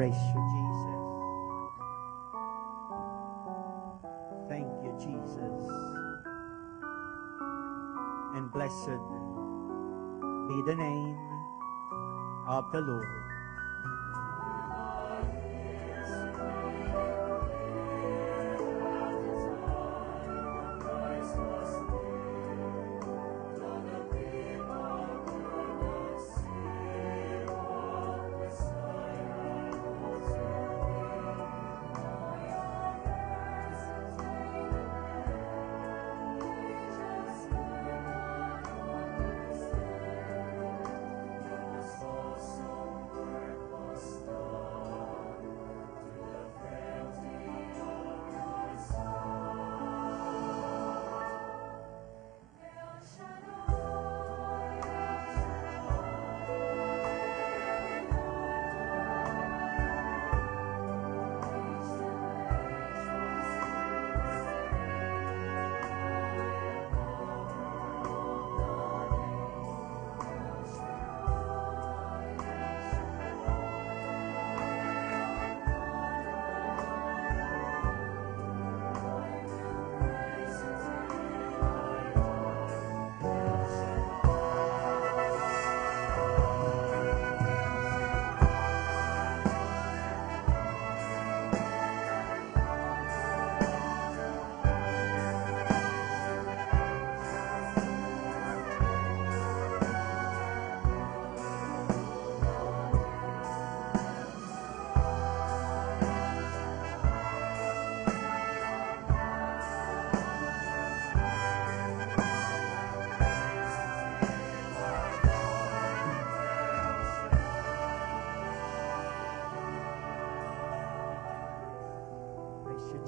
Praise you, Jesus. Thank you, Jesus. And blessed be the name of the Lord.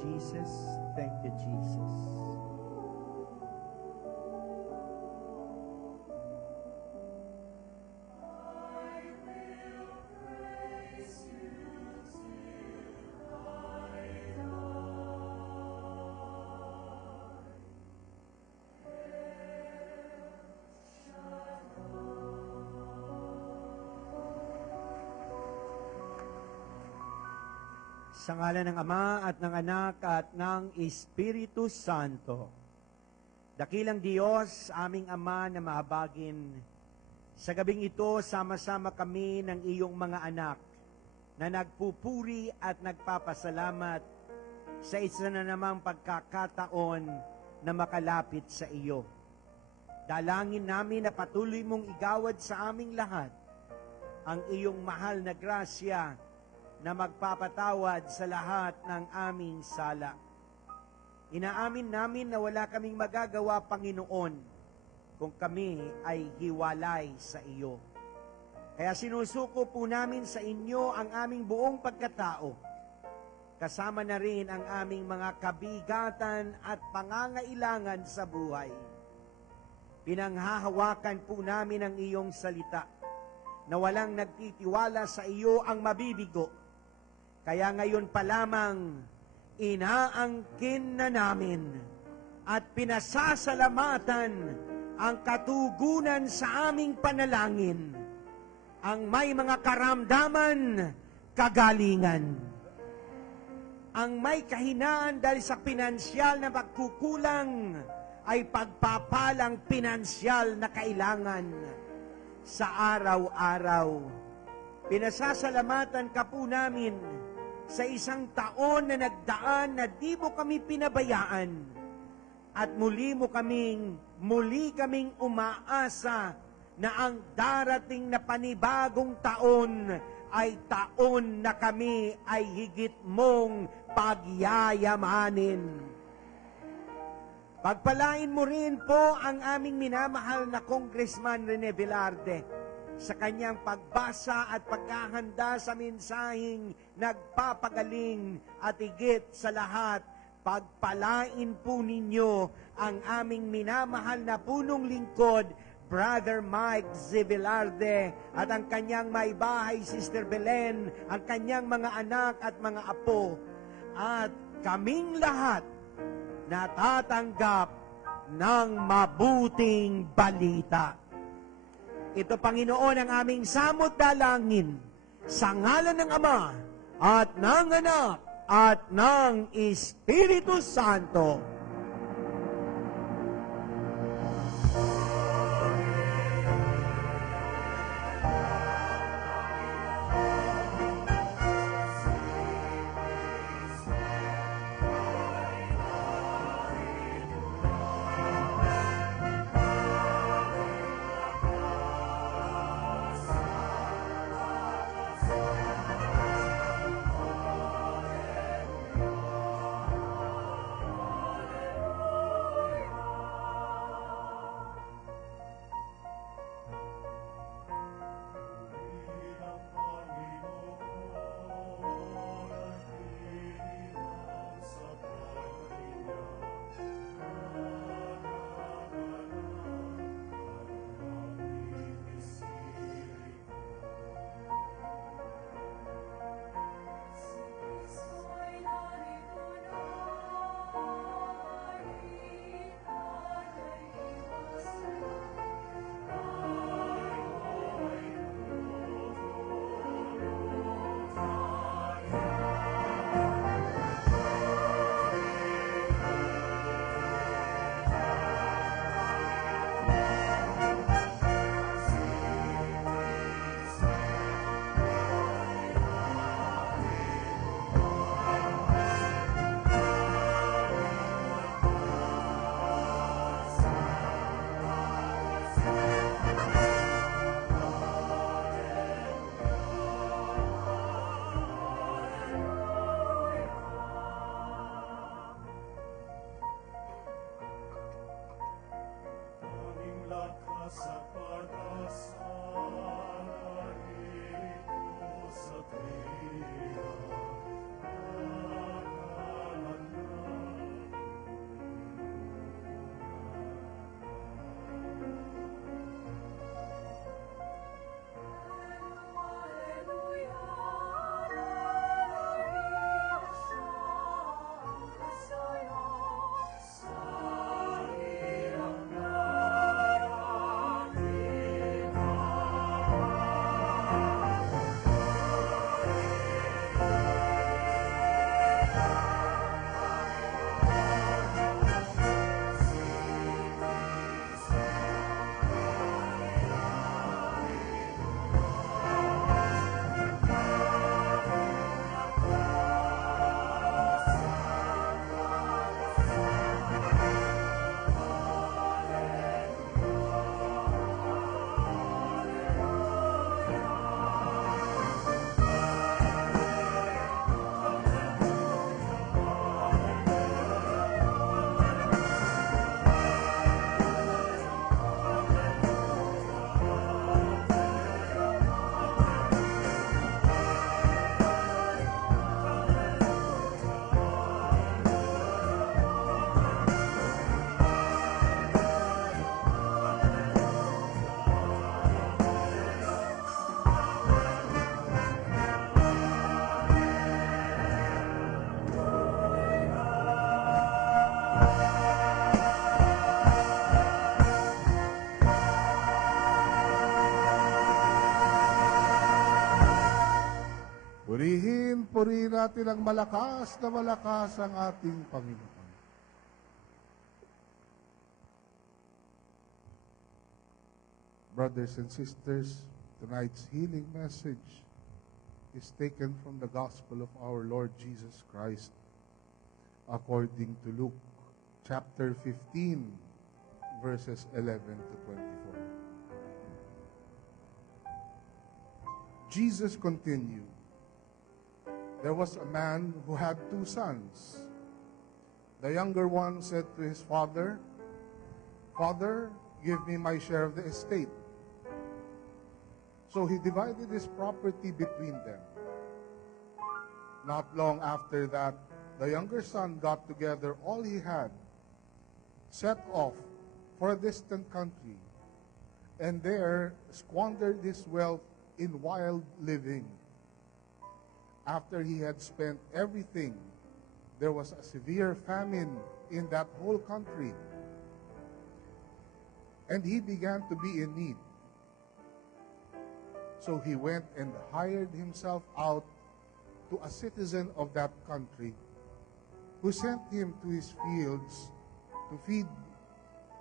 Jesus. Thank you, Jesus. Sa ngalan ng Ama at ng Anak at ng Espiritu Santo. Dakilang Diyos, aming Ama na mahabagin, sa gabing ito, sama-sama kami ng iyong mga anak na nagpupuri at nagpapasalamat sa isa na namang pagkakataon na makalapit sa iyo. Dalangin namin na patuloy mong igawad sa aming lahat ang iyong mahal na grasya na magpapatawad sa lahat ng aming sala. Inaamin namin na wala kaming magagawa, Panginoon, kung kami ay hiwalay sa iyo. Kaya sinusuko po namin sa inyo ang aming buong pagkatao, kasama na rin ang aming mga kabigatan at pangangailangan sa buhay. Pinanghahawakan po namin ang iyong salita, na walang nagtitiwala sa iyo ang mabibigo. Kaya ngayon pa lamang, inaangkin na namin at pinasasalamatan ang katugunan sa aming panalangin, ang may mga karamdaman, kagalingan, ang may kahinaan dahil sa pinansyal na pagkukulang, ay pagpapalang pinansyal na kailangan sa araw-araw. Pinasasalamatan ka po namin sa isang taon na nagdaan na di mo kami pinabayaan at muli kaming umaasa na ang darating na panibagong taon ay taon na kami ay higit mong pagyayamanin. Pagpalain mo rin po ang aming minamahal na Congressman Rene Velarde sa kanyang pagbasa at paghahanda sa mensaheng nagpapagaling at higit sa lahat, pagpalain po ninyo ang aming minamahal na punong lingkod, Brother Mike Z. Velarde, at ang kanyang may bahay, Sister Belen, ang kanyang mga anak at mga apo, at kaming lahat natatanggap ng mabuting balita. Ito, Panginoon, ang aming samot dalangin sa ngalan ng Ama at ng Anak, at ng Espiritu Santo. Purihin natin ang malakas ang ating Panginoon. Brothers and sisters, tonight's healing message is taken from the Gospel of our Lord Jesus Christ according to Luke chapter 15, verses 11 to 24. Jesus continued, "There was a man who had 2 sons. The younger one said to his father, 'Father, give me my share of the estate.' So he divided his property between them. Not long after that, the younger son got together all he had, set off for a distant country, and there squandered his wealth in wild living. After he had spent everything, there was a severe famine in that whole country, and he began to be in need. So he went and hired himself out to a citizen of that country who sent him to his fields to feed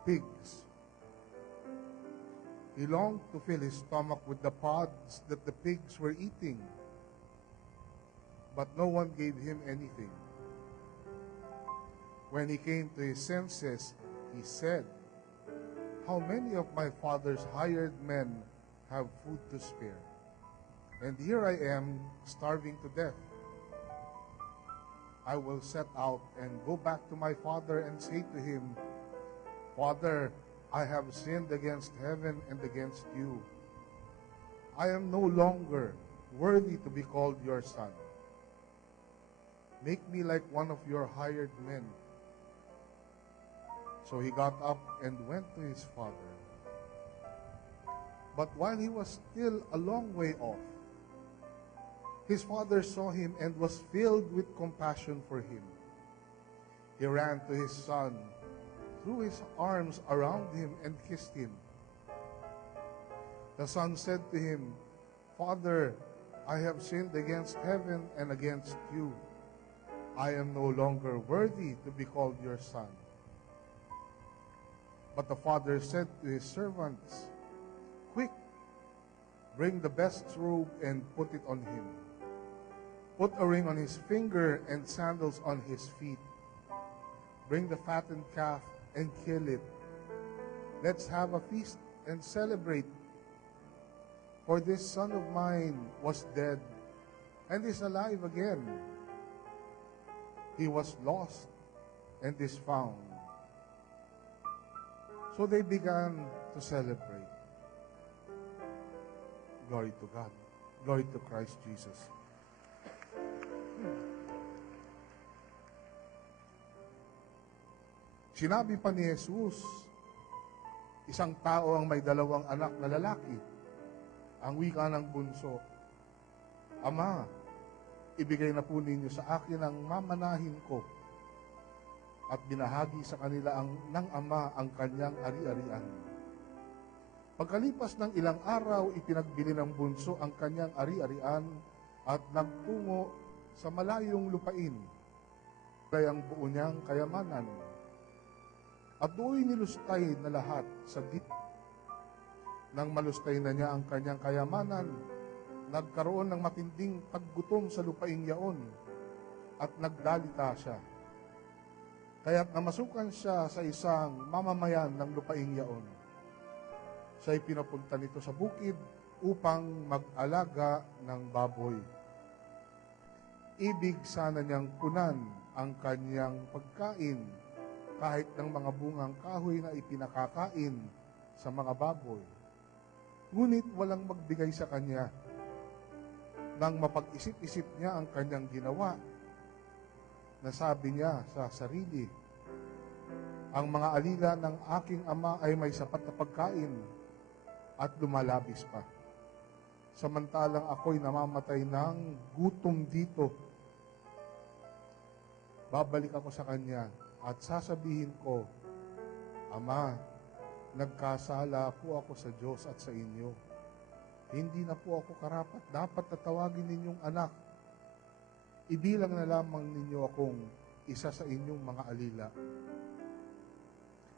pigs. He longed to fill his stomach with the pods that the pigs were eating, but no one gave him anything. When he came to his senses, he said, "How many of my father's hired men have food to spare? And here I am, starving to death. I will set out and go back to my father and say to him, 'Father, I have sinned against heaven and against you. I am no longer worthy to be called your son. Make me like one of your hired men.' So he got up and went to his father. But while he was still a long way off, his father saw him and was filled with compassion for him. He ran to his son, threw his arms around him, and kissed him. The son said to him, 'Father, I have sinned against heaven and against you. I am no longer worthy to be called your son.' But the father said to his servants, 'Quick, bring the best robe and put it on him. Put a ring on his finger and sandals on his feet. Bring the fattened calf and kill it. Let's have a feast and celebrate. For this son of mine was dead and is alive again. He was lost and is found.' So they began to celebrate. Glory to God. Glory to Christ Jesus. Sinabi pa ni Jesus, isang tao ang may dalawang anak na lalaki. Ang wika ng bunso, "Ama, ibigay na po ninyo sa akin ang mamanahin ko." At binahagi sa kanila ng ama ang kanyang ari-arian. Pagkalipas ng ilang araw, ipinagbili ng bunso ang kanyang ari-arian at nagtungo sa malayong lupain, kaya ang buo niyang kayamanan. At do'y nilustay na lahat sa Nang malustay na niya ang kanyang kayamanan, nagkaroon ng matinding paggutom sa lupaing yaon at nagdalita siya. Kaya't namasukan siya sa isang mamamayan ng lupaing yaon. Siya'y pinapunta nito sa bukid upang mag-alaga ng baboy. Ibig sana niyang punan ang kanyang pagkain kahit ng mga bungang kahoy na ipinakakain sa mga baboy. Ngunit walang magbigay sa kanya. Nang mapag-isip-isip niya ang kanyang ginawa, nasabi niya sa sarili, "Ang mga alila ng aking ama ay may sapat na pagkain at lumalabis pa. Samantalang ako'y namamatay ng gutom dito. Babalik ako sa kanya at sasabihin ko, 'Ama, nagkasala po ako sa Diyos at sa inyo. Hindi na po ako karapat dapat na tawagin ninyong anak. Ibilang na lamang ninyo akong isa sa inyong mga alila.'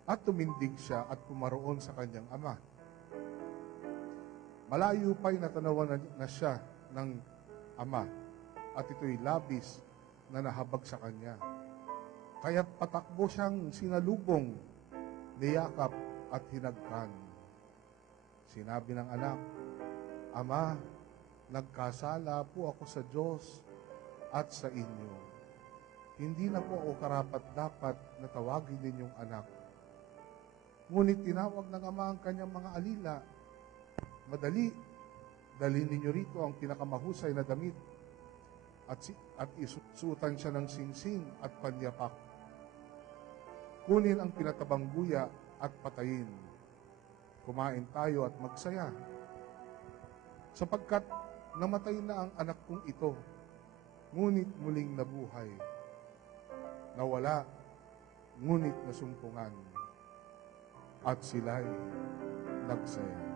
At tumindig siya at pumaroon sa kanyang ama. Malayo pa'y natanawan na siya ng ama, at ito'y labis na nahabag sa kanya. Kaya't patakbo siyang sinalubong, niyakap at hinagkan. Sinabi ng anak, 'Ama, nagkasala po ako sa Diyos at sa inyo. Hindi na po ako karapat-dapat na tawagin ninyong anak.' Ngunit tinawag ng ama ang kanyang mga alila. 'Madali, dalhin ninyo rito ang pinakamahusay na damit at isusutan siya ng singsing at panyapak. Kunin ang pinatabang buya at patayin. Kumain tayo at magsaya. Sapagkat namatay na ang anak kong ito, ngunit muling nabuhay. Nawala, ngunit nasumpungan. At sila'y nagsaya.'"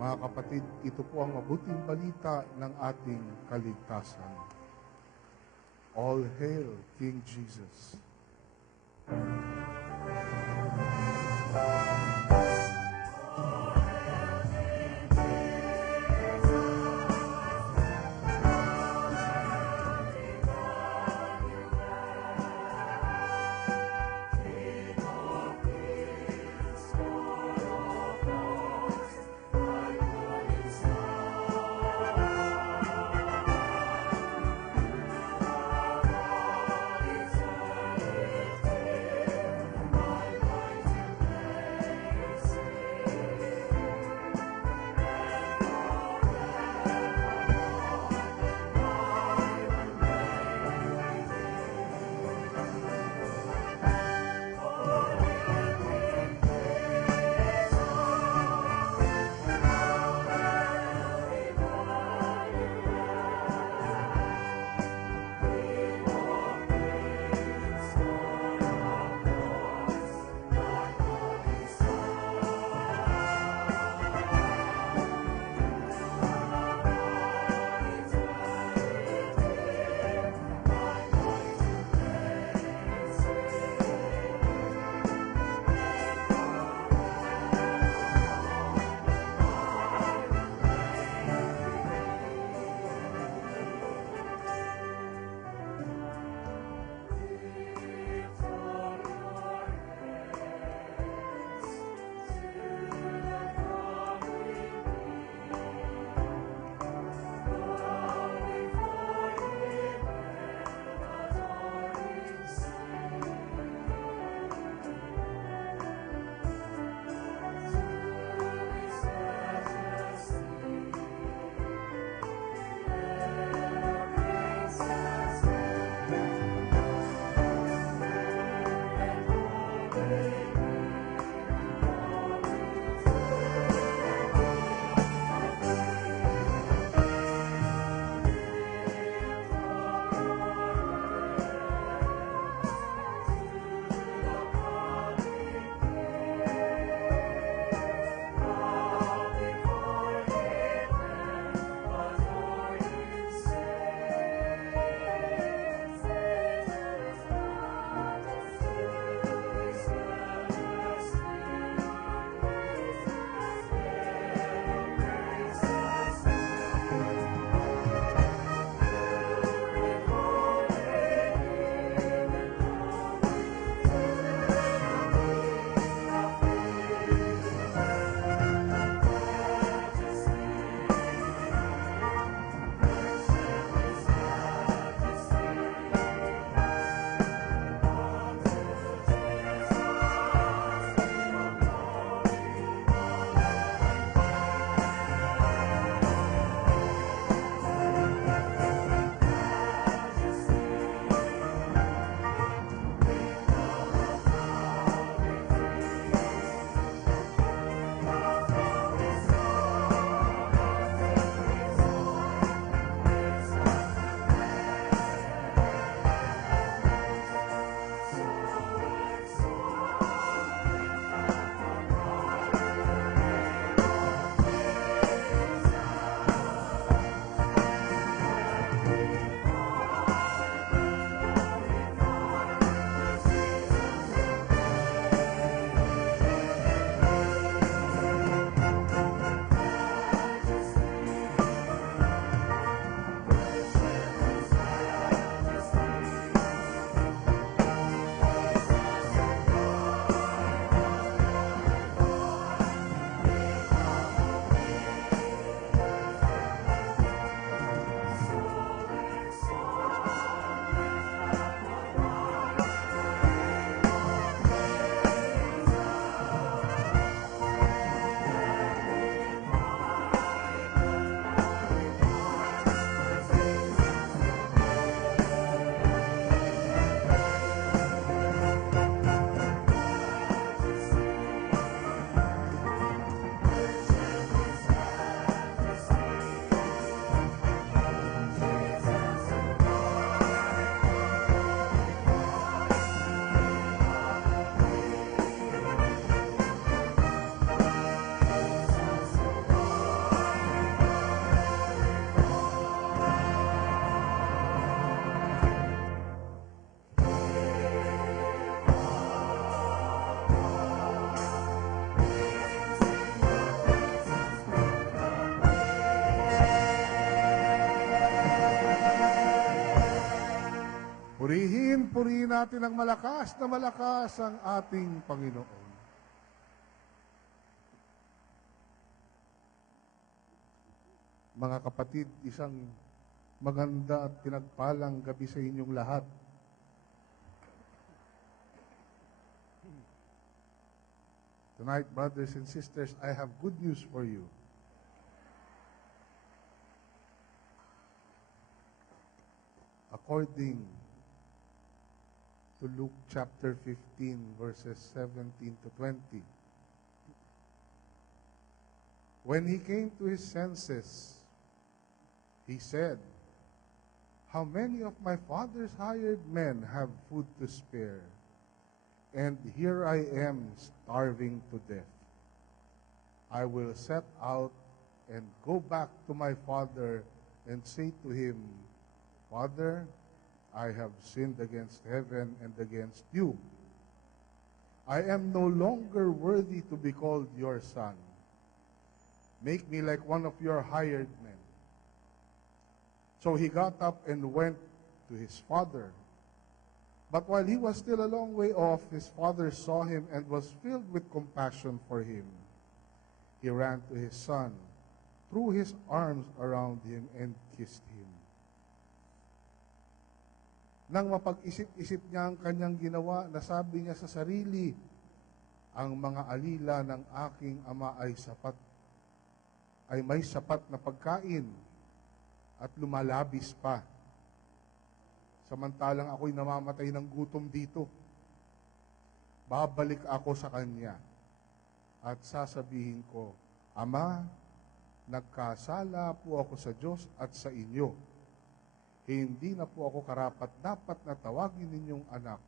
Mga kapatid, ito po ang mabuting balita ng ating kaligtasan. All hail King Jesus. purihin natin ng malakas na malakas ang ating Panginoon. Mga kapatid, isang maganda at pinagpalang gabi sa inyong lahat. Tonight, brothers and sisters, I have good news for you. According to Luke chapter 15, verses 17 to 20, when he came to his senses, he said, "How many of my father's hired men have food to spare? And here I am starving to death. I will set out and go back to my father and say to him, Father, I have sinned against heaven and against you. I am no longer worthy to be called your son. Make me like one of your hired men." So he got up and went to his father. But while he was still a long way off, his father saw him and was filled with compassion for him. He ran to his son, threw his arms around him, and kissed him. Nang mapag-isip-isip niya ang kanyang ginawa, nasabi niya sa sarili, "Ang mga alila ng aking ama ay may sapat na pagkain at lumalabis pa. Samantalang ako'y namamatay ng gutom dito. Babalik ako sa kanya at sasabihin ko, Ama, nagkasala po ako sa Diyos at sa inyo. Hindi na po ako karapat-dapat na tawagin ninyong anak.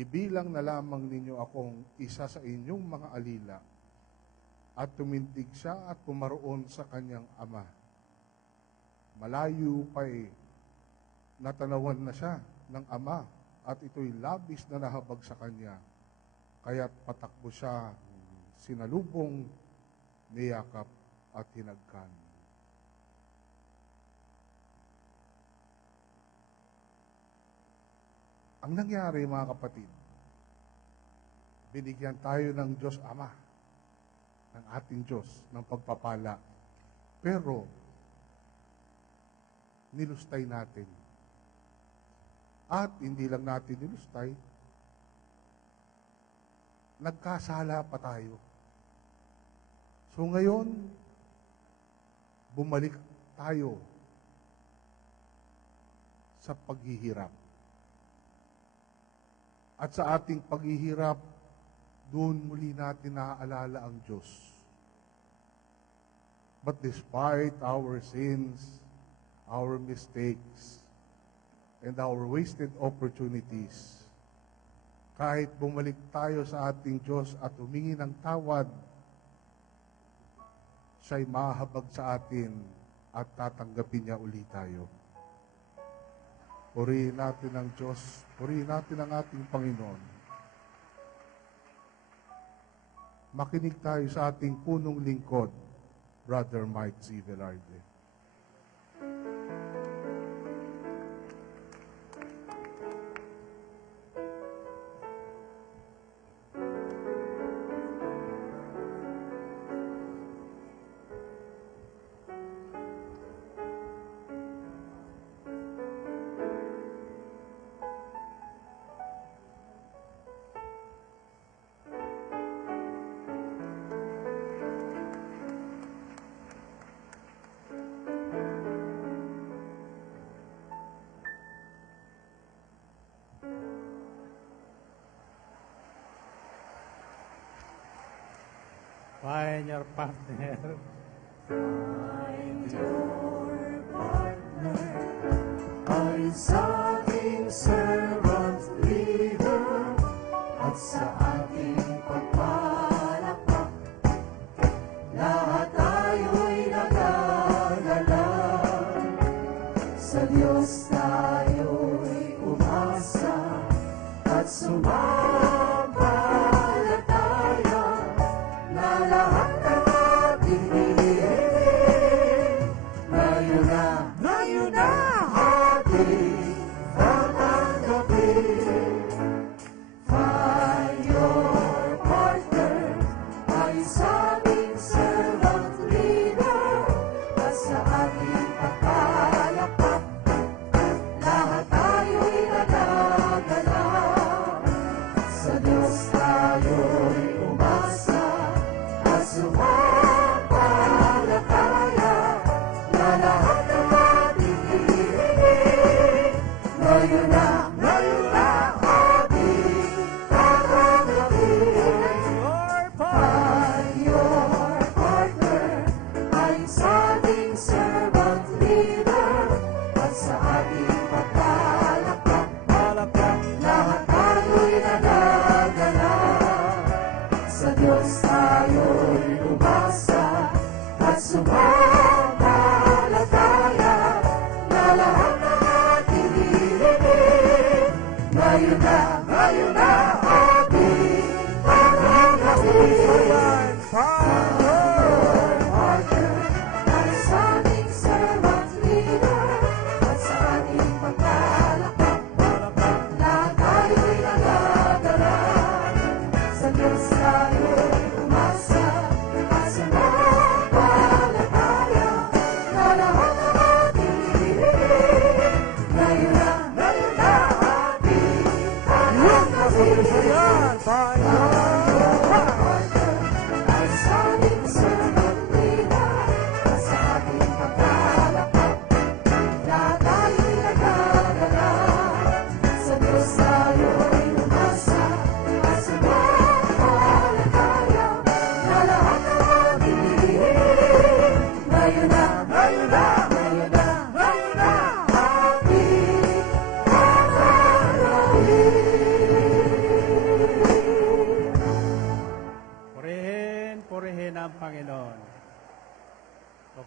Ibilang na lamang ninyo akong isa sa inyong mga alila." At tumindig siya at pumaroon sa kanyang ama. Malayo pa'y natanawan na siya ng ama at ito'y labis na nahabag sa kanya. Kaya't patakbo siya, sinalubong, niyakap at hinagkan. Ang nangyari, mga kapatid, binigyan tayo ng Diyos Ama, ng ating Diyos, ng pagpapala. Pero, nilustay natin. At hindi lang natin nilustay, nagkasala pa tayo. So ngayon, bumalik tayo sa paghihirap. At sa ating paghihirap, doon muli natin naaalala ang Diyos. But despite our sins, our mistakes, and our wasted opportunities, kahit bumalik tayo sa ating Diyos at humingi ng tawad, siya'y mahabag sa atin at tatanggapin niya uli tayo. Purihin natin ang Diyos, purihin natin ang ating Panginoon. Makinig tayo sa ating punong lingkod, Brother Mike Z. Velarde. Find your partner. Find your partner, ay sa ating servant leader, at sa ating pagpalakpak, lahat tayo'y nagagala. Sa Diyos tayo'y umasa at sumampalataya, na lahat ng ating hinihiling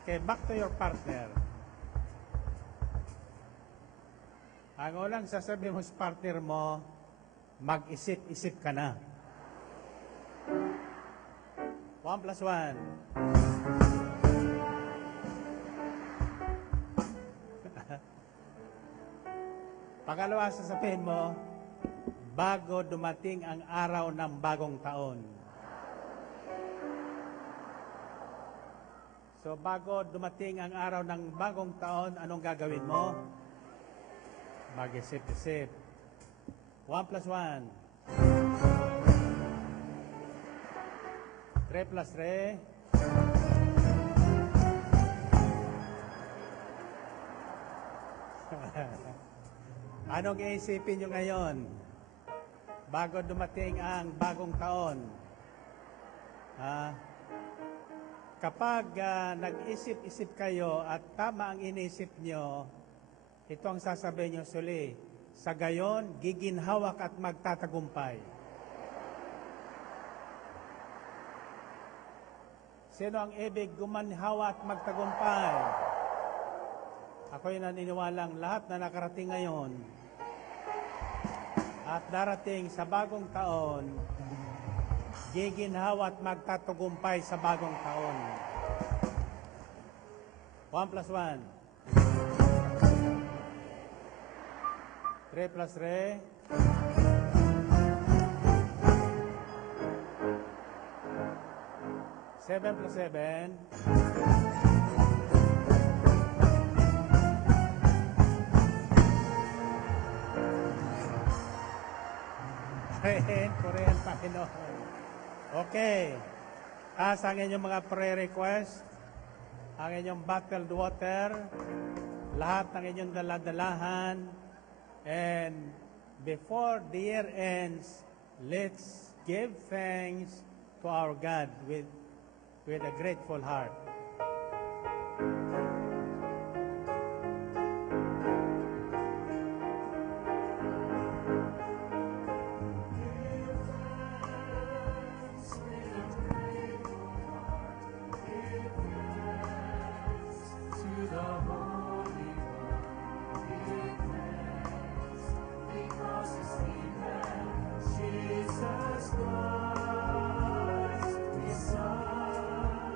Okay, back to your partner. Ang unang sasabihin mo sa partner mo, mag-isip-isip ka na. 1 plus 1. Pangalawa, sasabihin mo, bago dumating ang araw ng bagong taon. So, bago dumating ang araw ng bagong taon, anong gagawin mo? Mag-isip-isip. 1 plus 1. 3 plus 3. Anong iisipin nyo ngayon? Bago dumating ang bagong taon. Kapag nag-isip-isip kayo at tama ang inisip nyo, ito ang sasabihin nyo suli. Sa gayon, giginhawak at magtatagumpay. Sino ang ibig gumanhawa at magtagumpay? Ako'y naniniwalang lahat na nakarating ngayon at darating sa bagong taon, giginhawa at magtatagumpay sa bagong taon. 1 plus 1. 3 plus 3. 7 plus 7. Purihan, Panginoon. Okay. Taas ang inyong mga prayer request, ang inyong bottled water, lahat ng inyong daladalahan, and before the year ends, let's give thanks to our God with a grateful heart. Jesus Christ, His Son,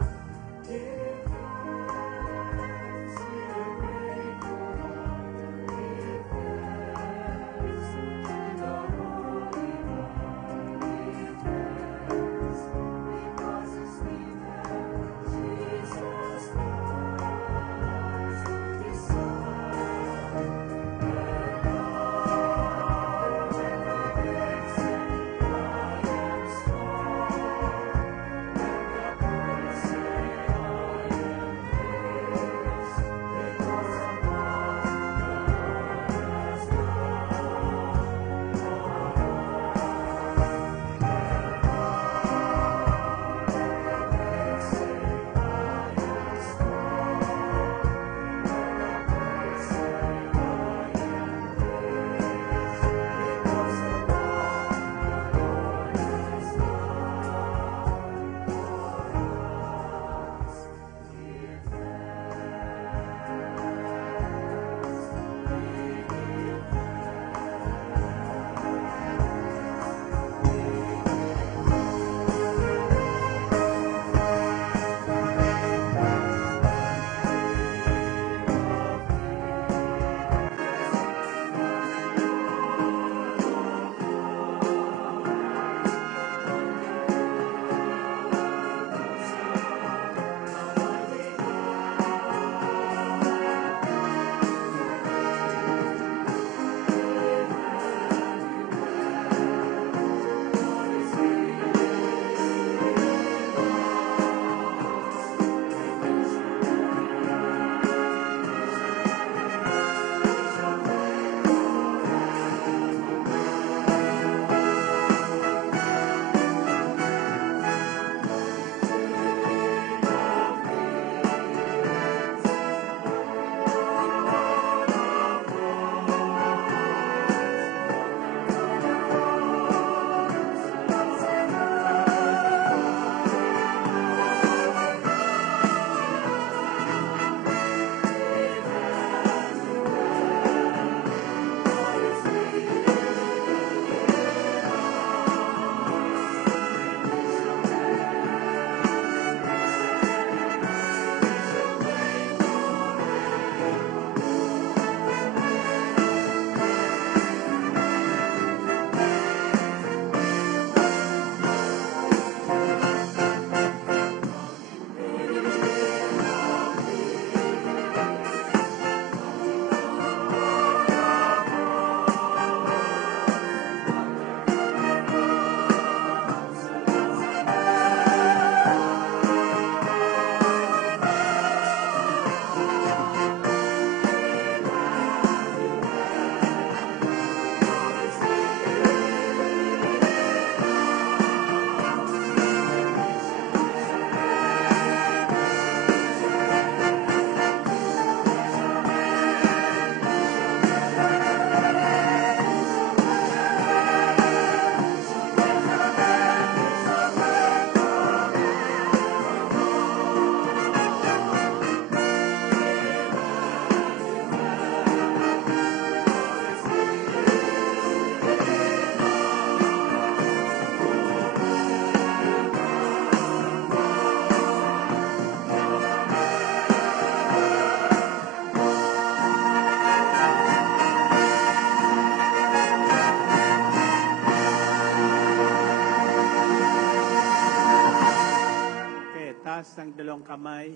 dalawang kamay,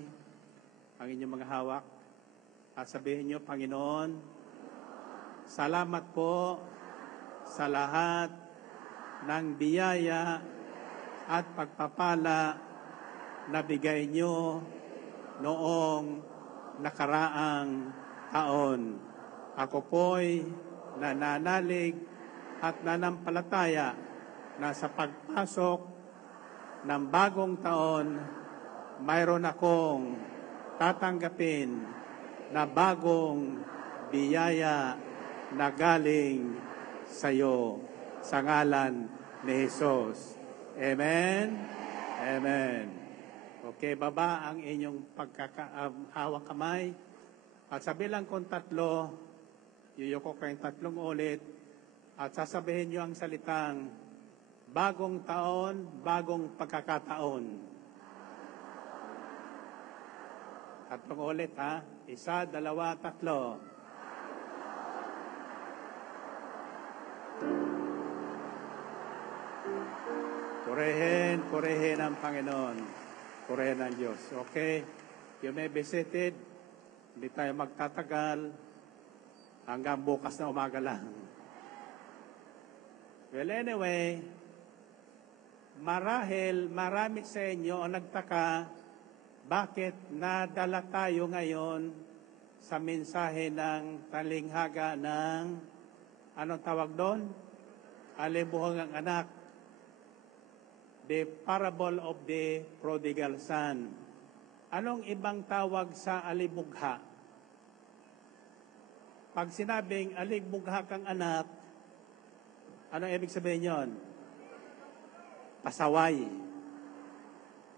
ang inyong mga hawak, at sabihin niyo, Panginoon, salamat po sa lahat ng biyaya at pagpapala na bigay niyo noong nakaraang taon. Ako po'y nananalig at nanampalataya na sa pagpasok ng bagong taon, mayroon akong tatanggapin na bagong biyaya na galing sa iyo sa ngalan ni Jesus. Amen? Amen. Okay, baba ang inyong hawak kamay. At sa bilang kong 3, yuyuko kayong 3 ulit. At sasabihin niyo ang salitang, bagong taon, bagong pagkakataon. 3 ulit ha. 1, 2, 3. Purihin ang Panginoon. Purihin ang Diyos. Okay? You may be seated. Hindi tayo magtatagal hanggang bukas na umaga lang. Well, anyway, marahil marami sa inyo ang nagtaka bakit nadala tayo ngayon sa mensahe ng talinghaga ng, anong tawag doon? Alibuhang ang anak. The parable of the prodigal son. Anong ibang tawag sa alibugha? Pag sinabing alibugha kang anak, anong ibig sabihin yon? Pasaway.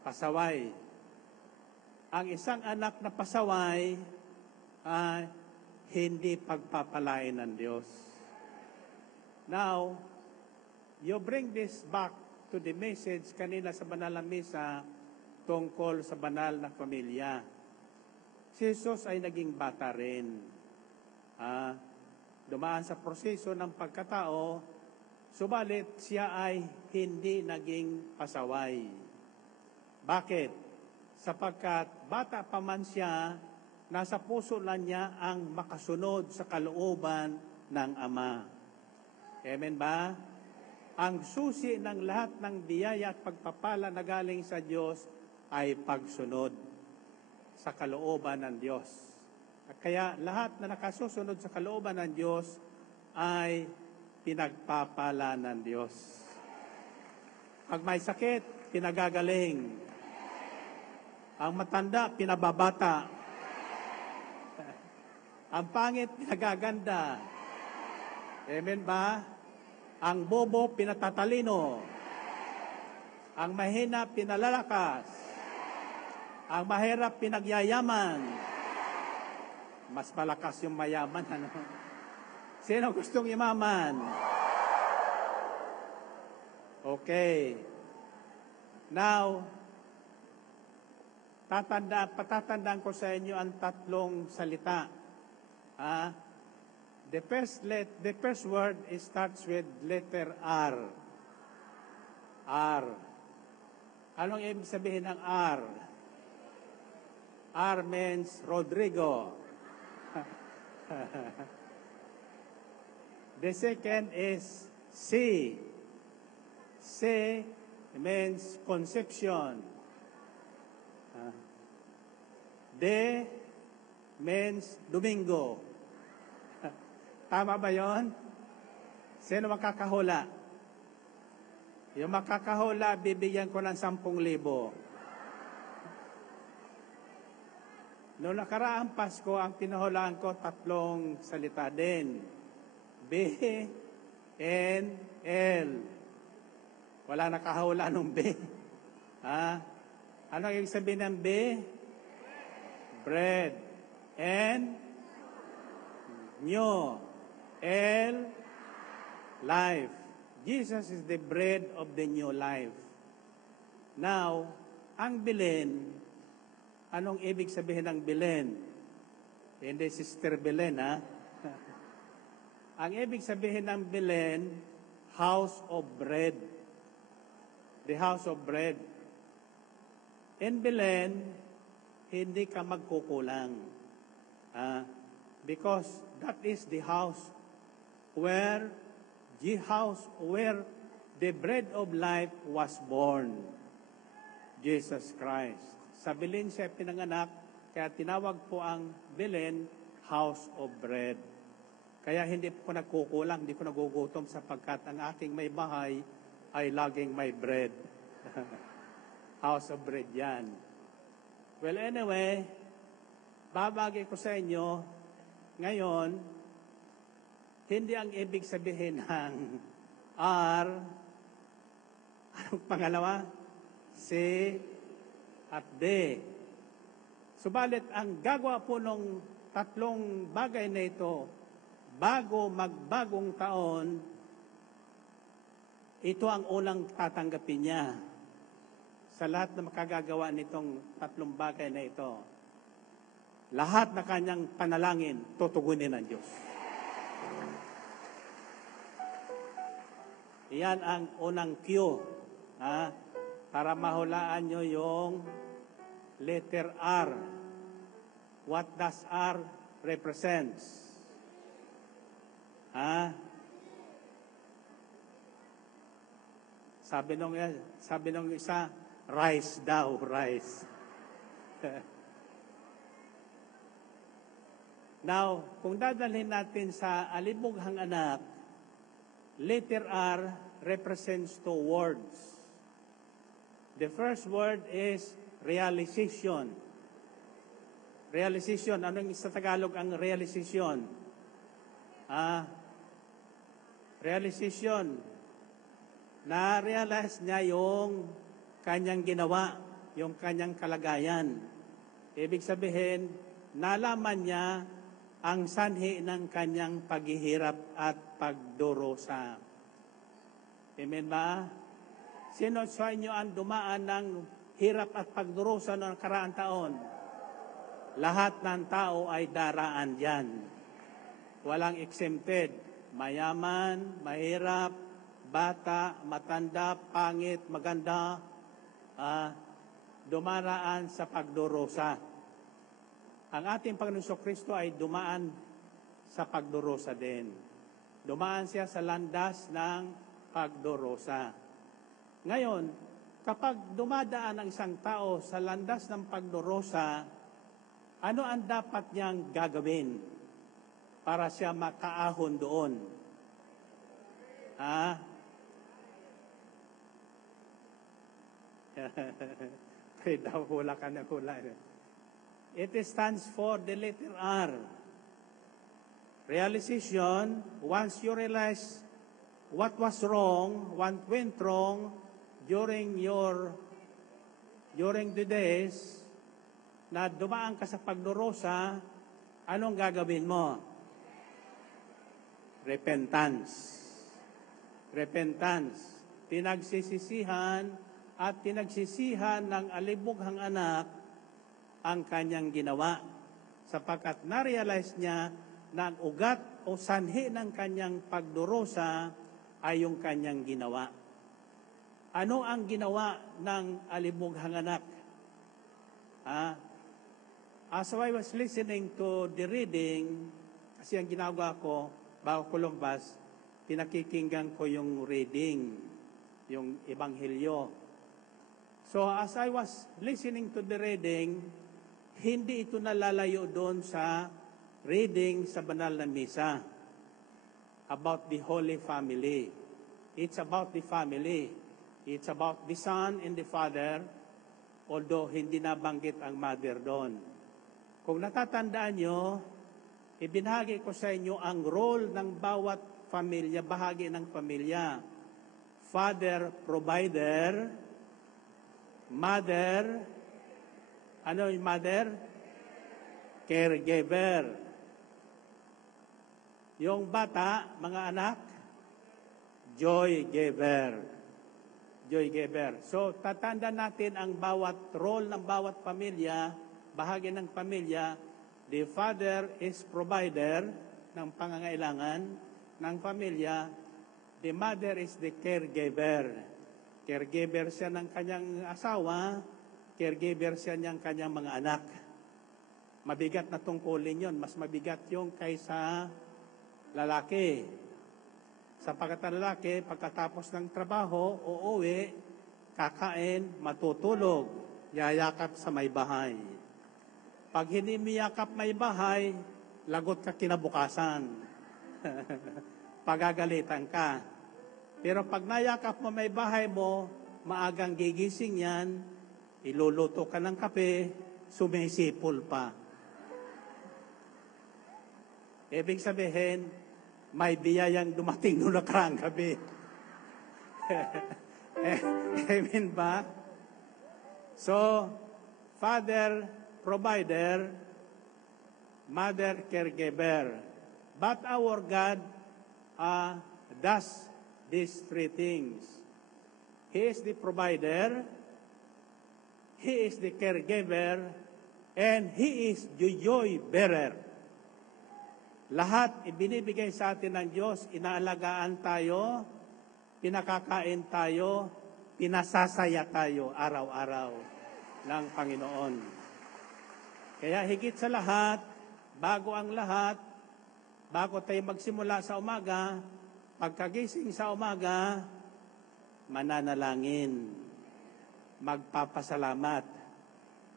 Pasaway. Ang isang anak na pasaway ay hindi pagpapalain ng Diyos. Now, you bring this back to the message kanina sa banal na misa tungkol sa banal na pamilya. Si Jesus ay naging bata rin. Dumaan sa proseso ng pagkatao, subalit siya ay hindi naging pasaway. Bakit? Sapagkat bata pa man siya, nasa puso lang niya ang makasunod sa kalooban ng Ama. Amen ba? Ang susi ng lahat ng biyaya at pagpapala na galing sa Diyos ay pagsunod sa kalooban ng Diyos. Kaya lahat na nakasusunod sa kalooban ng Diyos ay pinagpapala ng Diyos. Pag may sakit, pinagagaling. Ang matanda, pinababata. Ang pangit, pinagaganda. Amen ba? Ang bobo, pinatatalino. Ang mahina, pinalalakas. Ang mahirap, pinagyayaman. Mas malakas yung mayaman, ano? Sino gustong yumaman? Okay. Now, patatandaan ko sa inyo ang 3 salita. The first word starts with letter R. R. Anong ibig sabihin ng R? R means Rodrigo. The second is C. C means conception. D means Domingo. Tama ba yon? Sino makakahula? Yung makakahula, bibigyan ko ng 10,000. Noong nakaraang Pasko, ang pinahulaan ko 3 salita din. B, N, L. Wala nakahula nung B. Ano yung sabihin ng B? Bread. N, new. L, life. Jesus is the bread of the new life. Now, ang Belen, anong ibig sabihin ng Belen? Hindi Sister Belen, ha? Ang ibig sabihin ng Belen, house of bread. The house of bread. In Belen, hindi ka magkukulang. Because that is the house where where the bread of life was born, Jesus Christ. Sa Belen siya pinanganak, kaya tinawag po ang Belen, house of bread. Kaya hindi po nagkukulang, hindi ko nagugutom sapagkat ang aking may bahay ay laging may bread. House of bread yan. Well, anyway, babagay ko sa inyo, ngayon, hindi ang ibig sabihin ng R, anong pangalawa? C at D. Subalit, ang gagawa po ng tatlong bagay na ito, bago magbagong taon, ito ang unang tatanggapin niya sa lahat na makagagawa nitong tatlong bagay na ito. Lahat na kanyang panalangin, tutugunin ng Diyos. Iyan ang unang cue, para mahulaan nyo yung letter R. What does R represents? Sabi nung isa, rice daw, rice. Now, kung dadalhin natin sa alibughang anak, letter R represents two words. The first word is realization. Realization, anong sa Tagalog ang realization? Realization. Na-realize niya yung kanyang ginawa, yung kanyang kalagayan. Ibig sabihin, nalaman niya ang sanhi ng kanyang paghihirap at pagdurusa. Amen ba? Sino sa inyo ang dumaan ng hirap at pagdurusa noong nakaraang taon? Lahat ng tao ay daraan yan. Walang exempted. Mayaman, mahirap, bata, matanda, pangit, maganda, dumaraan sa pagdurusa. Ang ating Panginoong Kristo ay dumaan sa pagdurusa din. Dumaan siya sa landas ng pagdurusa. Ngayon, kapag dumadaan ang isang tao sa landas ng pagdurusa, ano ang dapat niyang gagawin para siya makaahon doon? Kaya daw hula ka na hula. It stands for the letter R. Realization, once you realize what was wrong, what went wrong during the days na dumaan ka sa pagdurusa, anong gagawin mo? Repentance. Repentance. Pinagsisisihan at pinagsisihan ng alibughang anak ang kanyang ginawa sapagkat na-realize niya na ang ugat o sanhi ng kanyang pagdurusa ay yung kanyang ginawa. Ano ang ginawa ng alibughang anak? As I was listening to the reading, kasi ang ginagawa ko, bago ko lumabas, pinakikinggan ko yung reading, yung Ebanghelyo. So as I was listening to the reading, hindi ito nalalayo doon sa reading sa banal na misa about the Holy Family. It's about the family. It's about the Son and the Father, although hindi nabanggit ang mother doon. Kung natatandaan nyo, ibinahagi ko sa inyo ang role ng bawat pamilya, bahagi ng pamilya. Father, provider. Mother, ano yung mother? Caregiver. Yung bata, mga anak, joy giver. Joy giver. So, tatanda natin ang bawat role ng bawat pamilya, bahagi ng pamilya. The father is provider ng pangangailangan ng pamilya. The mother is the caregiver. Caregiver siya ng kanyang asawa caregiver siya niyang kanyang mga anak. Mabigat na tungkulin yon, mas mabigat yung kaysa lalaki. Sapagkat ang lalaki, pagkatapos ng trabaho, uuwi, kakain, matutulog, yayakap sa may bahay. Pag hindi miyakap may bahay, lagot ka kinabukasan. Pagagalitan ka. Pero pag nayakap mo may bahay mo, maagang gigising yan, iluluto ka ng kape, sumisipol pa. Ibig sabihin, may biyayang dumating noong nakaraang gabi. Amen ba? So, father, provider, mother, caregiver. But our God does these three things. He is the provider, He is the caregiver, and He is the joy bearer. Lahat ibinibigay sa atin ng Diyos, inaalagaan tayo, pinakakain tayo, pinasasaya tayo araw-araw ng Panginoon. Kaya higit sa lahat, bago ang lahat, bago tayo magsimula sa umaga, pagkagising sa umaga, mananalangin, magpapasalamat,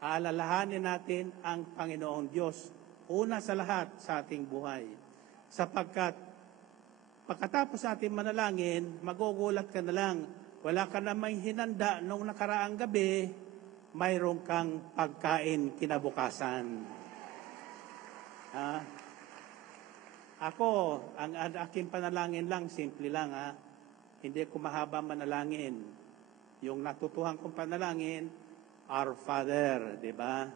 aalalahanin natin ang Panginoong Diyos una sa lahat sa ating buhay. Sapagkat pagkatapos natin manalangin, magugulat ka na lang, wala ka na may hinanda nung nakaraang gabi, mayroon kang pagkain kinabukasan. Ako, ang aking panalangin lang, simple lang Hindi ko mahaba manalangin. Yung natutuhan kong panalangin, Our Father, di ba?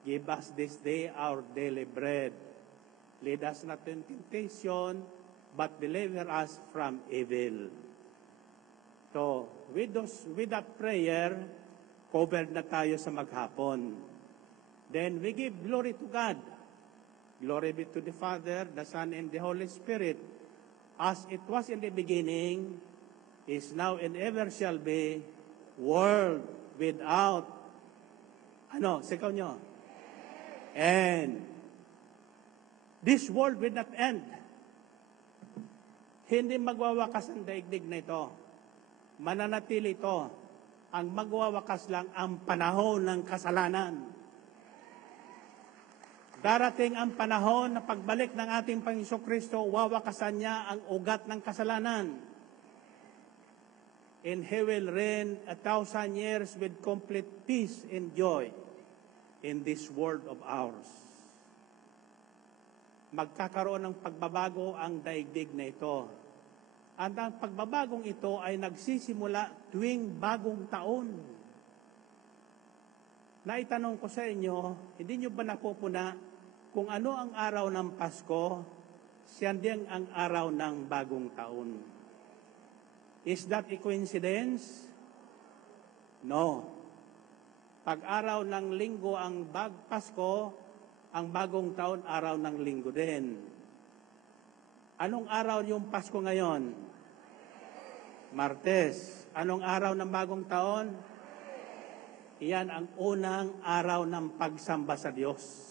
Give us this day our daily bread. Lead us not into temptation, but deliver us from evil. So, with that prayer, covered na tayo sa maghapon. Then we give glory to God. Glory be to the Father, the Son, and the Holy Spirit, as it was in the beginning, is now, and ever shall be, world without, sigaw nyo? And this world will not end. Hindi magwawakas ang daigdig na ito. Mananatili ito. Ang magwawakas lang ang panahon ng kasalanan. Darating ang panahon na pagbalik ng ating Panginoong Kristo, wawakasan niya ang ugat ng kasalanan. And He will reign 1,000 years with complete peace and joy in this world of ours. Magkakaroon ng pagbabago ang daigdig na ito. At ang pagbabagong ito ay nagsisimula tuwing bagong taon. Naitanong ko sa inyo, hindi nyo ba napupuna kung ano ang araw ng Pasko, siya din ang araw ng bagong taon? Is that a coincidence? No. Pag-araw ng linggo ang Pasko, ang bagong taon, araw ng linggo din. Anong araw yung Pasko ngayon? Martes. Anong araw ng bagong taon? Iyan ang unang araw ng pagsamba sa Diyos.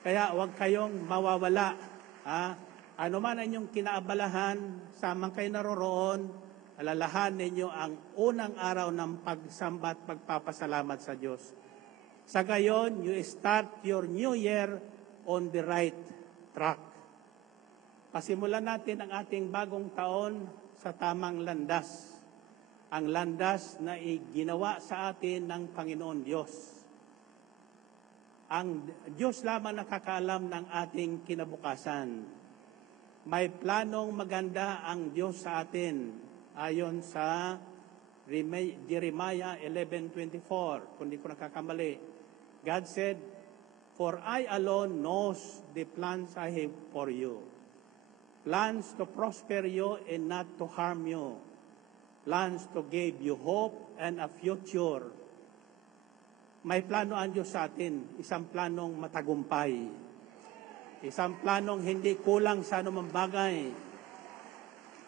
Kaya huwag kayong mawawala. Ano man ang inyong kinaabalahan, samang kayo naroroon, alalahan ninyo ang unang araw ng pagsamba at pagpapasalamat sa Diyos. Sa gayon, you start your new year on the right track. Pasimulan natin ang ating bagong taon sa tamang landas. Ang landas na ginawa sa atin ng Panginoon Diyos. Ang Diyos lamang nakakaalam ng ating kinabukasan. May planong maganda ang Diyos sa atin. Ayon sa Jeremiah 11:24, kung di ko nakakamali, God said, "For I alone knows the plans I have for you. Plans to prosper you and not to harm you. Plans to give you hope and a future." May plano ang Diyos sa atin, isang planong matagumpay. Isang planong hindi kulang sa anumang bagay.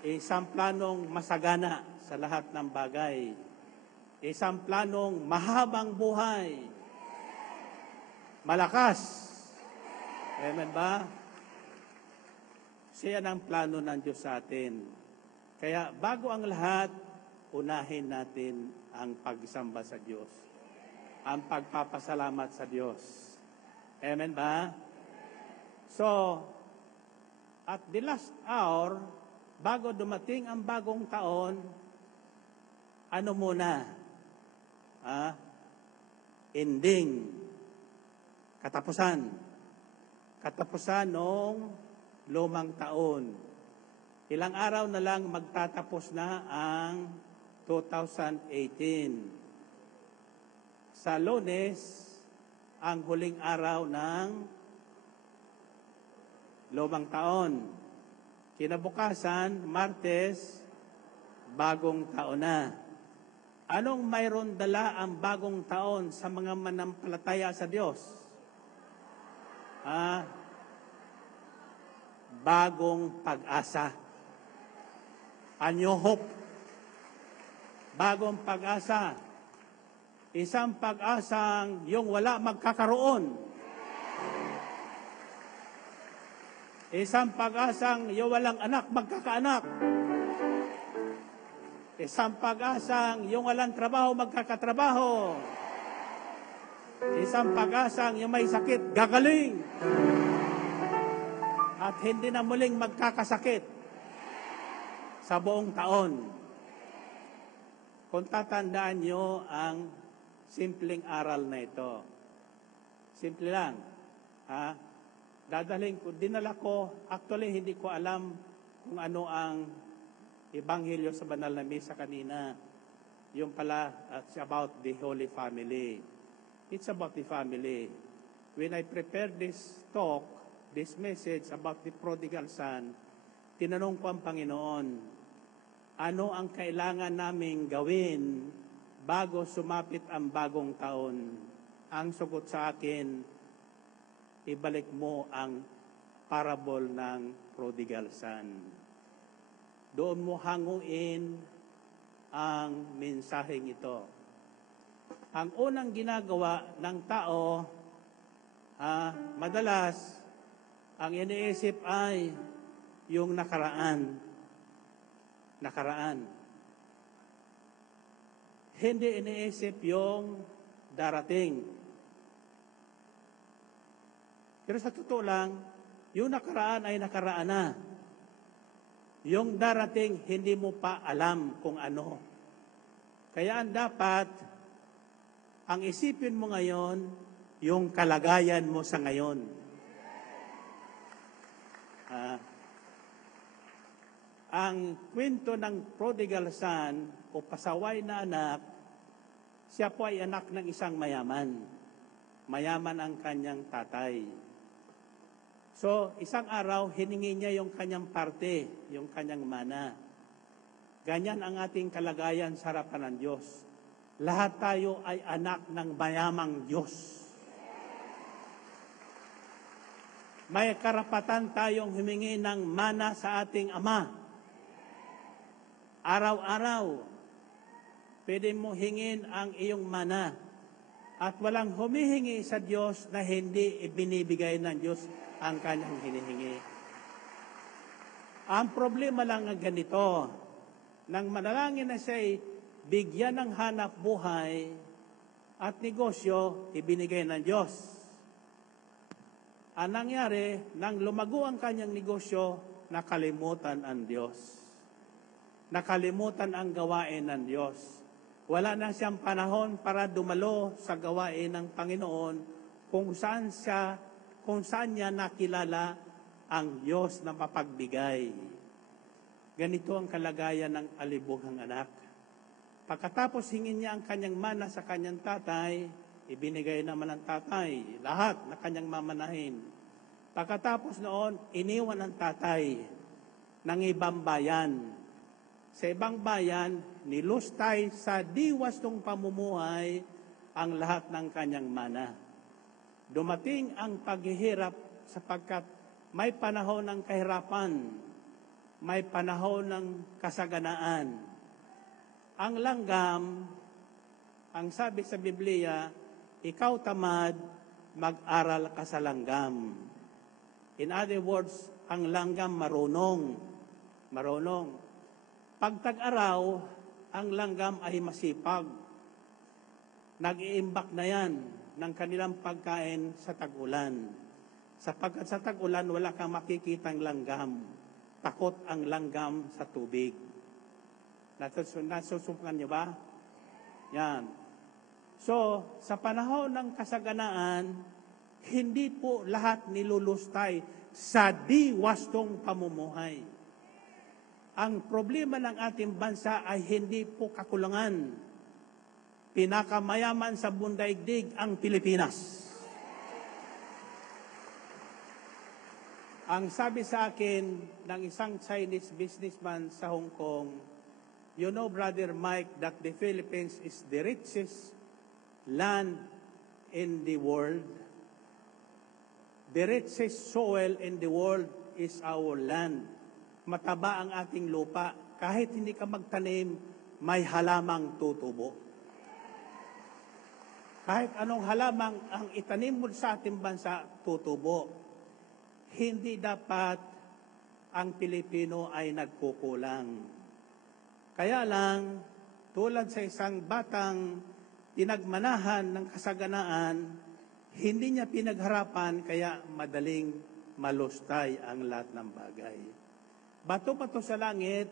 Isang planong masagana sa lahat ng bagay. Isang planong mahabang buhay. Malakas. Amen ba? Siya ang plano ng Diyos sa atin. Kaya bago ang lahat, unahin natin ang pagsamba sa Diyos. Ang pagpapasalamat sa Diyos. Amen ba? So, at the last hour, bago dumating ang bagong taon, ano muna? Ending. Katapusan. Katapusan noong lumang taon. Ilang araw na lang magtatapos na ang 2018. Sa Lunes, ang huling araw ng lumang taon. Kinabukasan, Martes, bagong taon na. Anong mayroon dala ang bagong taon sa mga manampalataya sa Diyos? Bagong pag-asa. A new hope. Bagong pag-asa. Isang pag-asang yung wala magkakaroon. Isang pag-asang yung walang anak magkakaanak. Isang pag-asang yung walang trabaho magkakatrabaho. Isang pag-asang yung may sakit gagaling. At hindi na muling magkakasakit sa buong taon. Kung tatandaan nyo ang simpleng aral na ito. Simple lang. Dadalhin ko, dinala ko, actually hindi ko alam kung ano ang Ebanghelyo sa banal na misa kanina. Yung pala, it's about the Holy Family. It's about the family. When I prepared this talk, this message about the prodigal son, tinanong ko ang Panginoon, ano ang kailangan naming gawin bago sumapit ang bagong taon? Ang sagot sa akin, ibalik mo ang parable ng prodigal son. Doon mo hanguin ang mensaheng ito. Ang unang ginagawa ng tao, madalas, ang iniisip ay yung nakaraan. Nakaraan. Hindi iniisip yung darating. Pero sa totoo lang, yung nakaraan ay nakaraan na. Yung darating, hindi mo pa alam kung ano. Kaya ang dapat, ang isipin mo ngayon, yung kalagayan mo sa ngayon. Ang kwento ng prodigal son o pasaway na anak, siya po ay anak ng isang mayaman. Mayaman ang kanyang tatay. So, isang araw, hiningi niya yung kanyang parte, yung kanyang mana. Ganyan ang ating kalagayan sa harapan ng Diyos. Lahat tayo ay anak ng mayamang Diyos. May karapatan tayong humingi ng mana sa ating Ama. Araw-araw, pwede mo hingin ang iyong mana. At walang humihingi sa Diyos na hindi ibinibigay ng Diyos ang kanyang hinihingi. Ang problema lang ng ganito, nang manalangin na siya'y bigyan ng hanap buhay at negosyo, ibinigay ng Diyos. Ang nangyari, nang lumago ang kanyang negosyo, nakalimutan ang Diyos. Nakalimutan ang gawain ng Diyos. Wala na siyang panahon para dumalo sa gawain ng Panginoon kung saan niya nakilala ang Diyos na mapagbigay. Ganito ang kalagayan ng alibughang anak. Pagkatapos hingin niya ang kanyang mana sa kanyang tatay, ibinigay naman ng tatay lahat na kanyang mamanahin. Pagkatapos noon, iniwan ng tatay ng ibang bayan. Sa ibang bayan, nilustay sa diwas ng pamumuhay ang lahat ng kanyang mana. Dumating ang paghihirap sapagkat may panahon ng kahirapan, may panahon ng kasaganaan. Ang langgam, Ang sabi sa Biblia, ikaw tamad, mag-aral ka sa langgam. In other words, ang langgam marunong. Marunong. Pag tag-araw, ang langgam ay masipag. Nag-iimbak na yan ng kanilang pagkain sa tag-ulan. Sapagkat sa tag-ulan, wala kang makikitang langgam. Takot ang langgam sa tubig. Nasusubukan niyo ba? Yan. So, sa panahon ng kasaganaan, hindi po lahat nilulustay sa diwastong pamumuhay. Ang problema ng ating bansa ay hindi po kakulangan. Pinakamayaman sa bundaigdig ang Pilipinas. Ang sabi sa akin ng isang Chinese businessman sa Hong Kong, you know, Brother Mike, that the Philippines is the richest land in the world. The richest soil in the world is our land. Mataba ang ating lupa. Kahit hindi ka magtanim, may halamang tutubo. Kahit anong halamang ang itanim mo sa ating bansa, tutubo. Hindi dapat ang Pilipino ay nagkukulang. Kaya lang, tulad sa isang batang pinagmanahan ng kasaganaan, hindi niya pinagharapan kaya madaling malustay ang lahat ng bagay. Bato-bato sa langit,